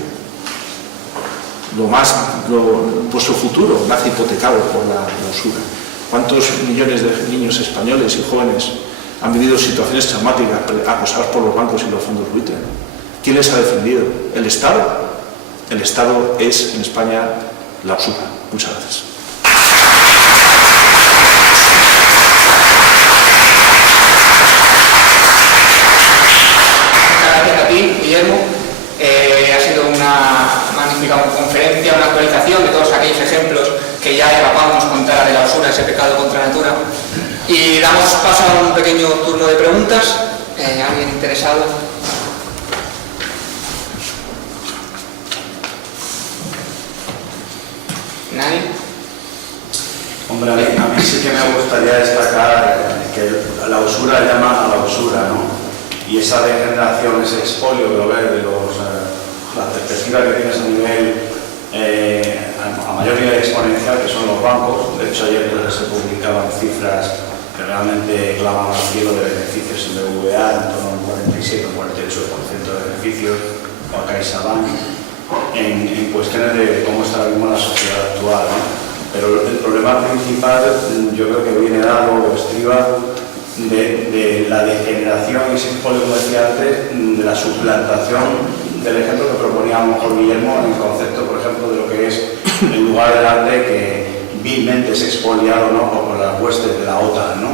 vuestro futuro nace hipotecado por la usura. ¿Cuántos millones de niños españoles y jóvenes han vivido situaciones traumáticas acosados por los bancos y los fondos buitre? ¿Quién les ha defendido? ¿El Estado? El Estado es, en España, la usura. Muchas gracias. Muchas gracias a ti, Guillermo. Ha sido una magnífica conferencia, una actualización de todos aquellos ejemplos que ya Eva Pau nos contara de la usura, ese pecado contra la natura. Y damos paso a un pequeño turno de preguntas. ¿Alguien interesado? ¿Nadie? Hombre, a mí sí que me gustaría destacar que la usura llama a la usura, ¿no? Y esa degeneración, ese expolio que lo ves de la perspectiva que tienes a nivel, a mayor nivel exponencial, que son los bancos. De hecho, ayer se publicaban cifras que realmente claman al cielo de beneficios en BBVA, en torno al 47 o 48% de beneficios, o a CaixaBank, en cuestiones de cómo está ahora mismo la sociedad actual, ¿no? Pero el problema principal, yo creo que viene dado o estriba de la degeneración, y ese expolio, como decía antes, de la suplantación del ejemplo que proponía a lo mejor Guillermo en el concepto, por ejemplo, de lo que es el lugar del arte que vilmente es expoliado, ¿no?, por las huestes de la OTAN, ¿no?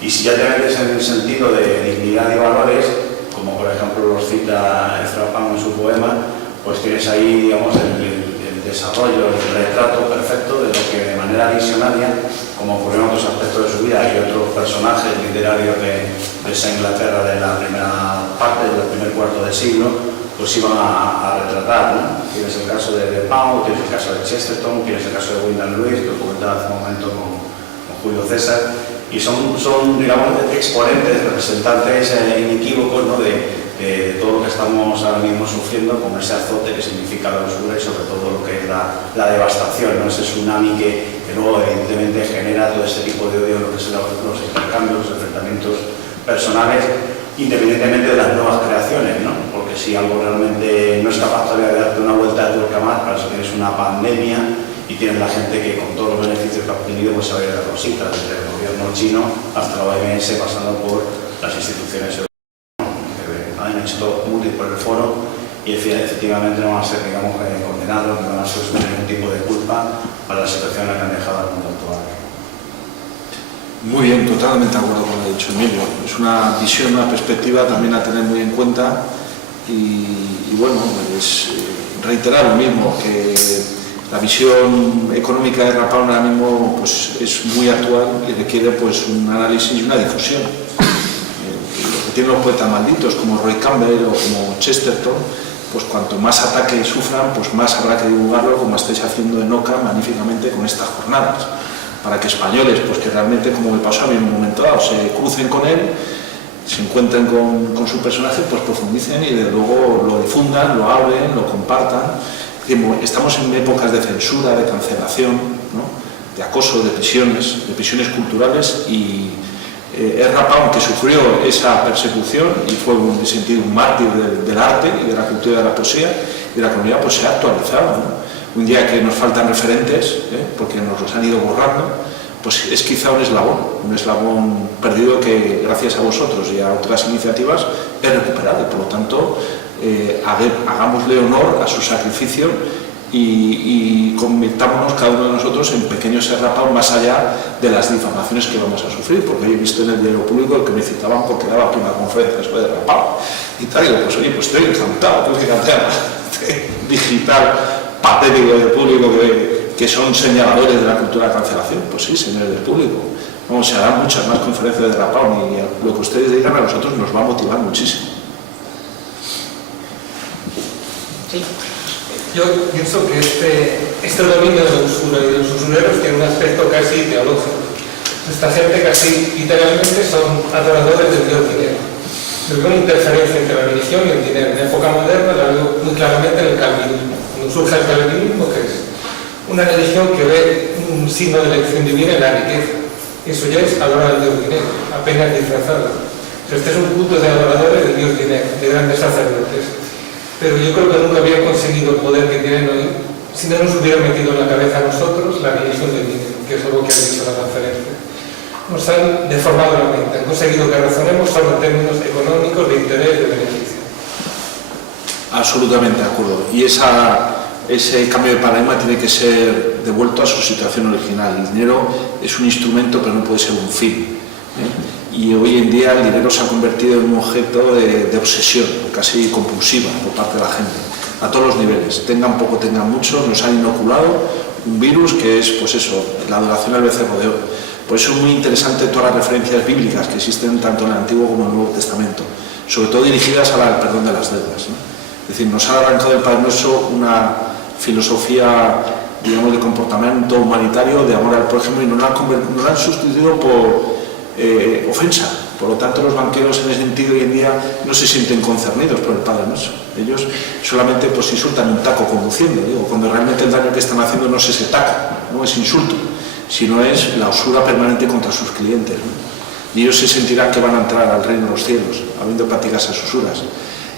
Y si ya te metes en el sentido de dignidad y valores, como por ejemplo los cita Ezra Pound en su poema, pues tienes ahí, digamos, el desarrollo, el retrato perfecto de lo que de manera visionaria, como ocurrió en otros aspectos de su vida y otros personajes literarios de esa Inglaterra de la primera parte, del primer cuarto de siglo, pues iban a retratar, ¿no? Tienes el caso de Pound, tienes el caso de Chesterton, tienes el caso de Wyndham Lewis, que lo comentaba hace un momento con Julio César, y son digamos, exponentes, representantes inequívocos, ¿no?, de todo lo que estamos ahora mismo sufriendo con ese azote que significa la usura y sobre todo lo que es la devastación, ¿no? Ese tsunami que luego evidentemente genera todo este tipo de odio, lo que son los intercambios, los enfrentamientos personales, independientemente de las nuevas creaciones, ¿no? Porque porque si algo realmente no es capaz todavía de darte una vuelta de tuerca más, para eso tienes una pandemia y tienes la gente que con todos los beneficios que ha obtenido pues se va a ir a cositas, desde el gobierno chino hasta la OMS, pasando por las instituciones que han hecho todo útil por el foro y efectivamente no van a ser, digamos, condenados, no van a sufrir ningún tipo de culpa para la situación en la que han dejado al mundo actual. Muy bien, totalmente de acuerdo con lo que ha dicho Emilio. Es una visión, una perspectiva también a tener muy en cuenta y bueno, pues reiterar lo mismo, que la visión económica de Rapalm ahora mismo pues, es muy actual y requiere pues, un análisis y una difusión. Lo que tienen los poetas malditos como Roy Campbell o como Chesterton, pues cuanto más ataques sufran, pues más habrá que divulgarlo, como estáis haciendo en OCA magníficamente con estas jornadas, para que españoles, pues que realmente, como me pasó a mí en un momento dado, se crucen con él, se encuentren con su personaje, pues profundicen y de luego lo difundan, lo hablen, lo compartan. Estamos en épocas de censura, de cancelación, ¿no? De acoso, de prisiones culturales y es Rapalm que sufrió esa persecución y fue en ese sentido un mártir del arte y de la cultura de la poesía y de la comunidad, pues se ha actualizado, ¿no? Un día que nos faltan referentes, porque nos los han ido borrando, pues es quizá un eslabón perdido que gracias a vosotros y a otras iniciativas es recuperado y por lo tanto hagámosle honor a su sacrificio y convirtámonos cada uno de nosotros en pequeños Rapalm más allá de las difamaciones que vamos a sufrir, porque hoy he visto en el diario público el que me citaban porque daba aquí una conferencia sobre Rapalm y tal, y digo, pues oye, pues estoy encantado, pues fíjate, digital, patético del público que son señaladores de la cultura de cancelación. Pues sí, señores del público, vamos a dar muchas más conferencias de Rapalm y lo que ustedes digan a nosotros nos va a motivar muchísimo. Sí. Yo pienso que este dominio de la usura y de los usureros tiene un aspecto casi teológico. Esta gente casi literalmente son adoradores del dios dinero. Yo veo una interferencia entre la religión y el dinero. En la época moderna la veo muy claramente en el calvinismo. Cuando surge el calvinismo, que es una religión que ve un signo de elección divina en la riqueza. Eso ya es adorar al dios dinero, apenas disfrazado. Este es un culto de adoradores del dios dinero, de grandes sacerdotes. Pero yo creo que nunca habían conseguido el poder que tienen hoy si no nos hubieran metido en la cabeza a nosotros la religión del dinero, que es algo que han dicho en la conferencia. Nos han deformado la mente, han conseguido que razonemos solo en términos económicos, de interés, de beneficio. Absolutamente de acuerdo. Y ese cambio de paradigma tiene que ser devuelto a su situación original. El dinero es un instrumento, pero no puede ser un fin. Y hoy en día el dinero se ha convertido en un objeto de obsesión, casi compulsiva por parte de la gente, a todos los niveles. Tengan poco, tengan mucho, nos han inoculado un virus que es, pues eso, la adoración al becerro de oro. Por eso es muy interesante todas las referencias bíblicas que existen tanto en el Antiguo como en el Nuevo Testamento, sobre todo dirigidas al perdón de las deudas, ¿no? Es decir, nos ha arrancado del Padre Nuestro una filosofía, digamos, de comportamiento humanitario, de amor al prójimo, y nos la han sustituido por ofensa. Por lo tanto, los banqueros en ese sentido hoy en día no se sienten concernidos por el Padre Nuestro. Ellos solamente pues insultan un taco conduciendo, digo, cuando realmente el daño que están haciendo no es ese taco, no es insulto, sino es la usura permanente contra sus clientes, ¿no? Y ellos se sentirán que van a entrar al reino de los cielos, habiendo practicado esas usuras.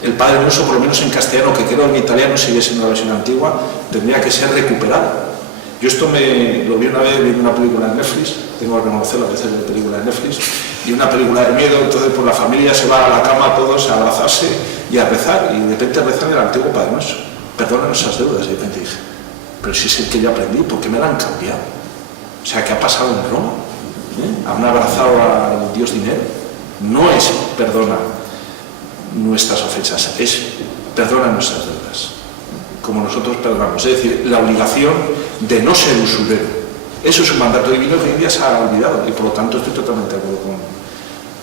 El Padre Nuestro, por lo menos en castellano, que creo en italiano sigue siendo la versión antigua, tendría que ser recuperado. Yo esto lo vi una vez viendo una película de Netflix, tengo que reconocerlo a veces de película de Netflix, y una película de miedo, entonces por la familia se va a la cama todos a abrazarse y a rezar, y de repente rezan el antiguo Padre Nuestro, perdona nuestras deudas, y de repente dije, pero si es el que yo aprendí, ¿por qué me la han cambiado? O sea, ¿qué ha pasado en Roma? ¿Han abrazado al Dios dinero? No es perdona nuestras ofensas, es perdona nuestras deudas, como nosotros perdonamos, es decir, la obligación de no ser usurero. Eso es un mandato divino que hoy en día se ha olvidado y por lo tanto estoy totalmente de acuerdo con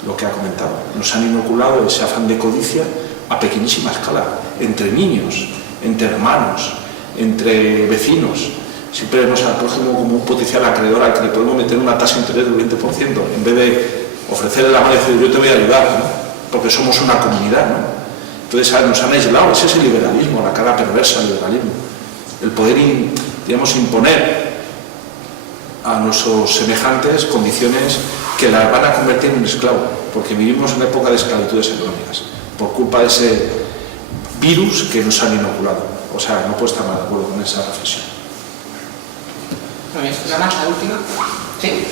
lo que ha comentado. Nos han inoculado ese afán de codicia a pequeñísima escala, entre niños, entre hermanos, entre vecinos. Siempre vemos al prójimo como un potencial acreedor al que le podemos meter una tasa de interés del 20%, en vez de ofrecerle la mano y decir yo te voy a ayudar, ¿no? Porque somos una comunidad, ¿no? Entonces nos han aislado, ese es el liberalismo, la cara perversa del liberalismo. El poder, digamos, imponer a nuestros semejantes condiciones que las van a convertir en esclavos, porque vivimos en una época de esclavitudes económicas, por culpa de ese virus que nos han inoculado. O sea, no puedo estar más de acuerdo con esa reflexión. Muy bien, ¿la más, la última? Sí.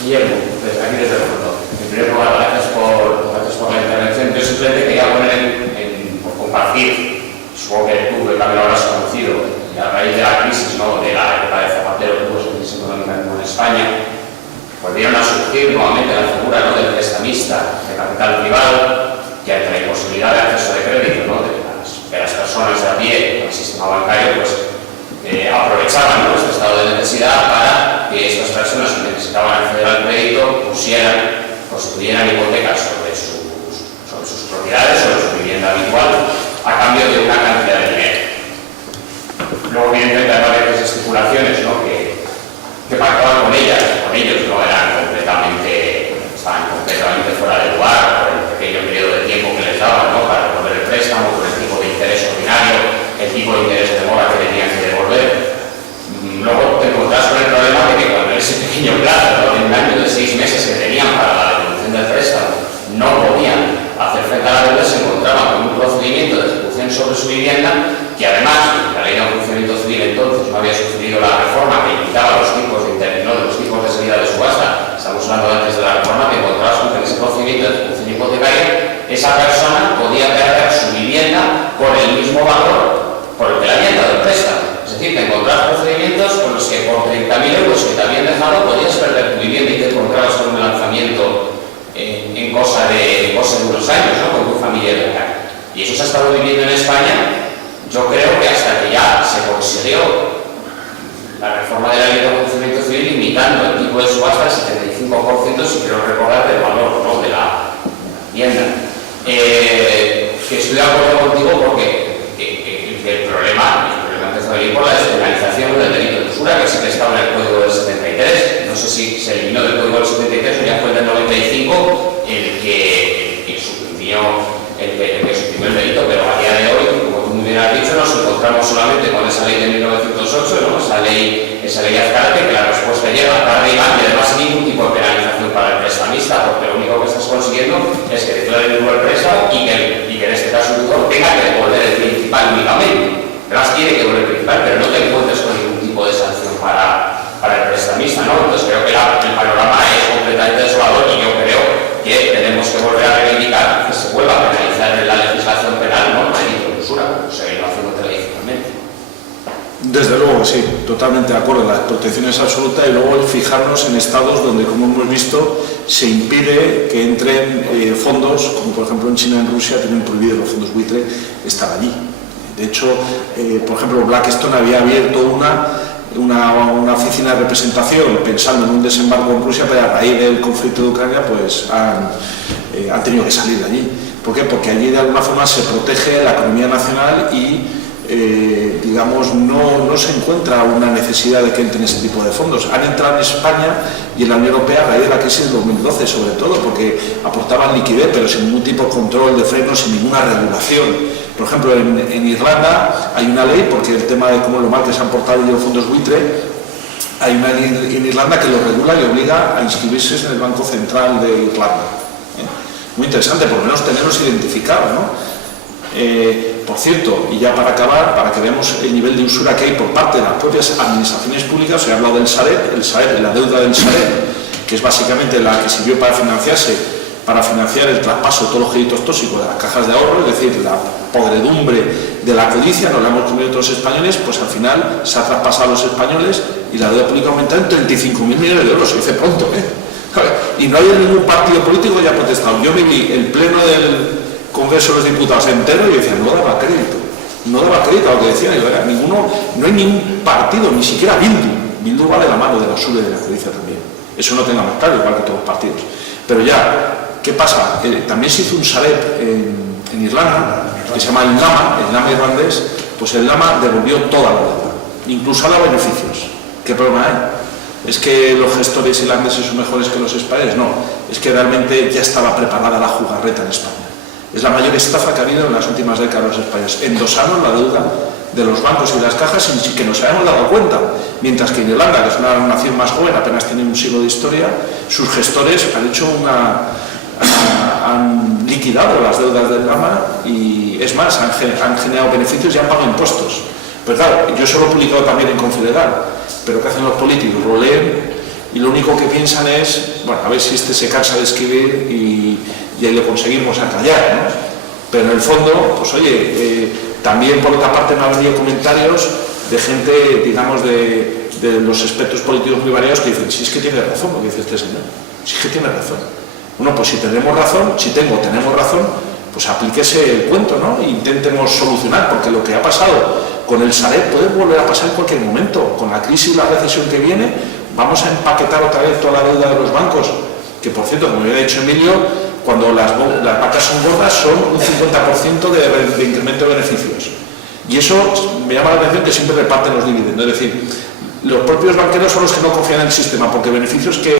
Guillermo, desde aquí desde el fondo. En primer lugar, gracias por la intervención. Yo simplemente quería poner por compartir, supongo que tú también lo habrás conocido, y a raíz de la crisis, ¿no?, de la época de Zapatero, que tuvo su crisis económica como en España, volvieron a surgir nuevamente la figura, ¿no?, del prestamista de capital privado, que ante la imposibilidad de acceso de crédito, ¿no?, de las personas de a pie con el sistema bancario, pues aprovechaban, ¿no?, este estado de necesidad para que estas personas que necesitaban acceder al crédito constituyeran hipotecas sobre sus propiedades, sobre su vivienda habitual, a cambio de una cantidad de dinero. Luego, evidentemente, hay varias estipulaciones, ¿no?, que pactaban con ellos, no estaban completamente fuera de lugar por el pequeño periodo de tiempo que les daban, ¿no?, para devolver el préstamo, por el tipo de interés ordinario, el tipo de interés de mora que tenían que devolver. Luego te encontrás con el problema de que cuando en ese pequeño plazo, ¿no?, de un año de 6 meses que tenían para la devolución del préstamo, no podían hacer frente a la deuda, se encontraban con un procedimiento de ejecución sobre su vivienda que, además, la ley de enjuiciamiento civil entonces no había sufrido la reforma que limitaba los tipos de interés, ¿no?, de los tipos de salida de subasta. Estamos hablando antes de la reforma, que encontrabas con que en ese procedimiento de ejecución hipotecaria esa persona podía perder su vivienda por el mismo valor por el que le habían dado el préstamo. Es decir, te encontrabas procedimientos con los que por 30.000 euros que te habían dejado podías perder tu vivienda y te encontrabas con un lanzamiento en cosa de unos años, ¿no?, con tu familia local. Y eso se ha estado viviendo en España, yo creo que hasta que ya se consiguió la reforma de la ley de enjuiciamiento civil limitando el tipo de subasta al 75%, si quiero recordar, del valor, ¿no?, de la vivienda. Que estoy de acuerdo contigo porque el problema empezó a venir por la despenalización del delito de usura, que sí que estaba en el Código del 73. No sé si se eliminó del Código del 73 o ya fue el del 95 el que suprimió el delito, pero a día de hoy, como tú muy bien has dicho, nos encontramos solamente con esa ley de 1908, ¿no?, esa ley Azcárate, que la respuesta llega tarde y mal, y además sin ningún tipo de penalización para el prestamista, porque lo único que estás consiguiendo es que declare nulo el préstamo y que en este caso el tutor tenga que devolver el principal únicamente. Además tiene que devolver el principal, pero no te encuentres con ningún tipo de sanción para el prestamista, ¿no? Entonces creo que el panorama es completamente desolador y yo creo que tenemos que volver a reivindicar que se vuelva a penalizar en la legislación penal, ¿no?, el delito de usura, como se viene haciendo tradicionalmente. Desde luego, sí, totalmente de acuerdo. La protección es absoluta y luego fijarnos en estados donde, como hemos visto, se impide que entren fondos, como por ejemplo en China y en Rusia tienen prohibido los fondos buitre estar allí. De hecho, por ejemplo, Blackstone había abierto una oficina de representación pensando en un desembarco en Rusia, pero a raíz del conflicto de Ucrania pues han tenido que salir de allí. ¿Por qué? Porque allí de alguna forma se protege la economía nacional y digamos, no se encuentra una necesidad de que entren ese tipo de fondos. Han entrado en España y en la Unión Europea a raíz de la crisis del 2012, sobre todo, porque aportaban liquidez, pero sin ningún tipo de control de frenos, sin ninguna regulación. Por ejemplo, en Irlanda hay una ley, porque el tema de cómo lo mal que se han portado los fondos buitre, hay una ley en Irlanda que lo regula y obliga a inscribirse en el Banco Central de Irlanda. Muy interesante, por lo menos tenerlos identificados, ¿no? Por cierto, y ya para acabar, para que veamos el nivel de usura que hay por parte de las propias administraciones públicas, se ha hablado del Sareb, la deuda del Sareb, que es básicamente la que sirvió para financiar el traspaso de todos los créditos tóxicos de las cajas de ahorro, es decir, la podredumbre de la codicia, nos la hemos comido todos los españoles, pues al final se ha traspasado a los españoles y la deuda pública ha aumentado en 35.000 millones de euros, se dice pronto, y no hay ningún partido político que haya protestado. Yo me vi el pleno del Congreso de los Diputados entero y decía, no daba crédito a lo que decían, no hay ningún partido, ni siquiera Bildu va de la mano de la usura y de la codicia también, eso no tengamos claro, igual que todos los partidos. Pero ya, ¿qué pasa? También se hizo un Sareb en Irlanda, que se llama el Lama irlandés, pues el Lama devolvió toda la deuda, incluso ha dado beneficios. ¿Qué problema hay? ¿Es que los gestores irlandeses son mejores que los españoles? No, es que realmente ya estaba preparada la jugarreta en España. Es la mayor estafa que ha habido en las últimas décadas los españoles. Endosaron la deuda de los bancos y las cajas sin que nos hayamos dado cuenta. Mientras que en Irlanda, que es una nación más joven, apenas tiene un siglo de historia, sus gestores han hecho liquidado las deudas del Lama y es más, han generado beneficios y han pagado impuestos. Pero claro, yo eso lo he publicado también en Confideral, pero ¿qué hacen los políticos? Lo leen y lo único que piensan es, bueno, a ver si este se cansa de escribir y ahí lo conseguimos acallar, ¿no? Pero en el fondo, pues oye, también por otra parte me han venido comentarios de gente, digamos, de los expertos políticos muy variados que dicen, si es que tiene razón lo que dice este señor, si es que tiene razón. Bueno, pues si tenemos razón, tenemos razón, pues aplíquese el cuento, ¿no? E intentemos solucionar, porque lo que ha pasado con el Sareb puede volver a pasar en cualquier momento. Con la crisis y la recesión que viene, vamos a empaquetar otra vez toda la deuda de los bancos, que por cierto, como había dicho Emilio, cuando las vacas son gordas son un 50% de incremento de beneficios. Y eso me llama la atención que siempre reparten los dividendos. Es decir, los propios banqueros son los que no confían en el sistema, porque beneficios que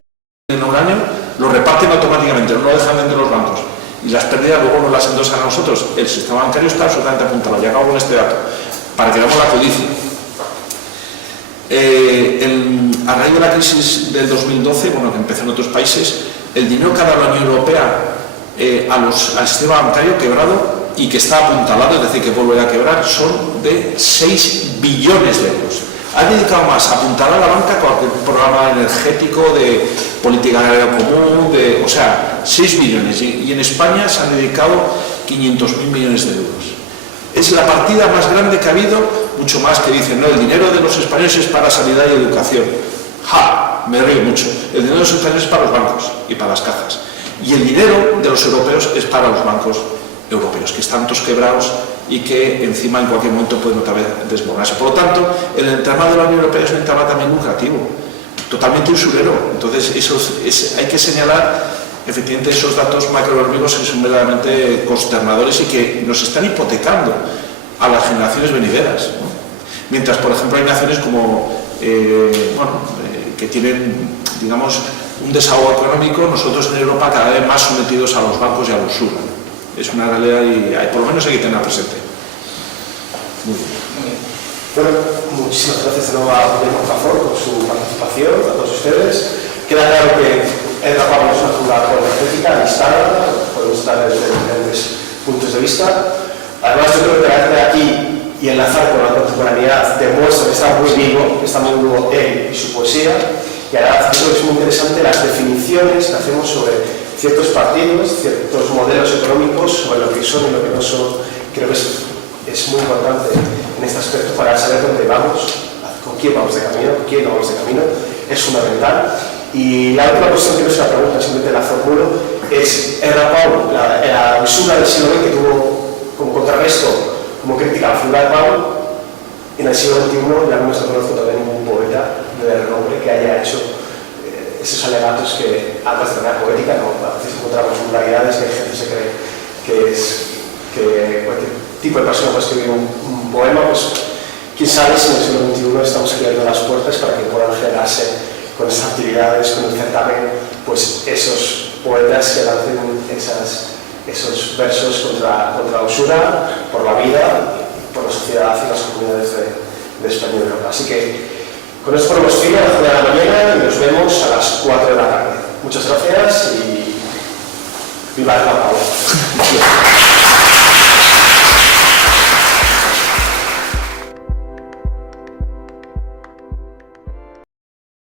en un año los reparten automáticamente, no lo dejan entre los bancos. Y las pérdidas luego nos las endosan a nosotros. El sistema bancario está absolutamente apuntado. Ya acabo con este dato, para que veamos la codicia. A raíz de la crisis del 2012, bueno, que empezó en otros países, el dinero que ha dado la Unión Europea al sistema bancario quebrado y que está apuntalado, es decir, que volverá a quebrar, son de 6 billones de euros. Ha dedicado más a apuntalar a la banca que cualquier programa energético, de política agraria común, o sea, 6 billones. Y en España se han dedicado 500.000 millones de euros. Es la partida más grande que ha habido, mucho más que dicen, no, el dinero de los españoles es para sanidad y educación. ¡Ja! Me río mucho. El dinero de los españoles es para los bancos y para las cajas. Y el dinero de los europeos es para los bancos europeos, que están todos quebrados y que encima en cualquier momento pueden otra vez desmoronarse. Por lo tanto, el entramado de la Unión Europea es un entramado también lucrativo, totalmente usurero. Entonces, hay que señalar efectivamente esos datos macroeconómicos que son verdaderamente consternadores y que nos están hipotecando a las generaciones venideras, ¿no? Mientras, por ejemplo, hay naciones como, que tienen, digamos, un desahogo económico, nosotros en Europa cada vez más sometidos a los bancos y a la usura. Es una realidad y por lo menos hay que tenerla presente. Muy bien. Bueno, muchísimas gracias de nuevo a Guillermo Cafor por su participación, a todos ustedes. Queda claro que el Rapam es una figura energética listada, podemos estar desde diferentes puntos de vista. Además, yo creo que traerle aquí y enlazar con la contemporaneidad demuestra que está muy vivo él y su poesía. Y además, yo creo que es muy interesante las definiciones que hacemos sobre ciertos partidos, ciertos modelos económicos, sobre lo que son y lo que no son. Creo que es muy importante en este aspecto para saber dónde vamos, con quién vamos de camino, quién no vamos de camino, es fundamental. Y la última cuestión que no es una pregunta, simplemente la formulo, es el Rapam, la usura del siglo XX que tuvo como contrarresto, como crítica a la figura de Pablo. En el siglo XXI ya no se conoce todavía ningún poeta de renombre que haya hecho esos alegatos que, además de manera poética, ¿no? A veces encontramos vulgaridades que hay gente que se cree que cualquier tipo de persona puede escribir un poema, pues quién sabe si en el siglo XXI estamos abriendo las puertas para que puedan generarse con esas actividades, con el certamen, pues esos poetas que lancen esos versos contra la usura, por la vida, por la sociedad y las comunidades de España y Europa. Así que con esto ponemos fin a la jornada de la mañana y nos vemos a las 4 de la tarde. Muchas gracias y viva el Rapam.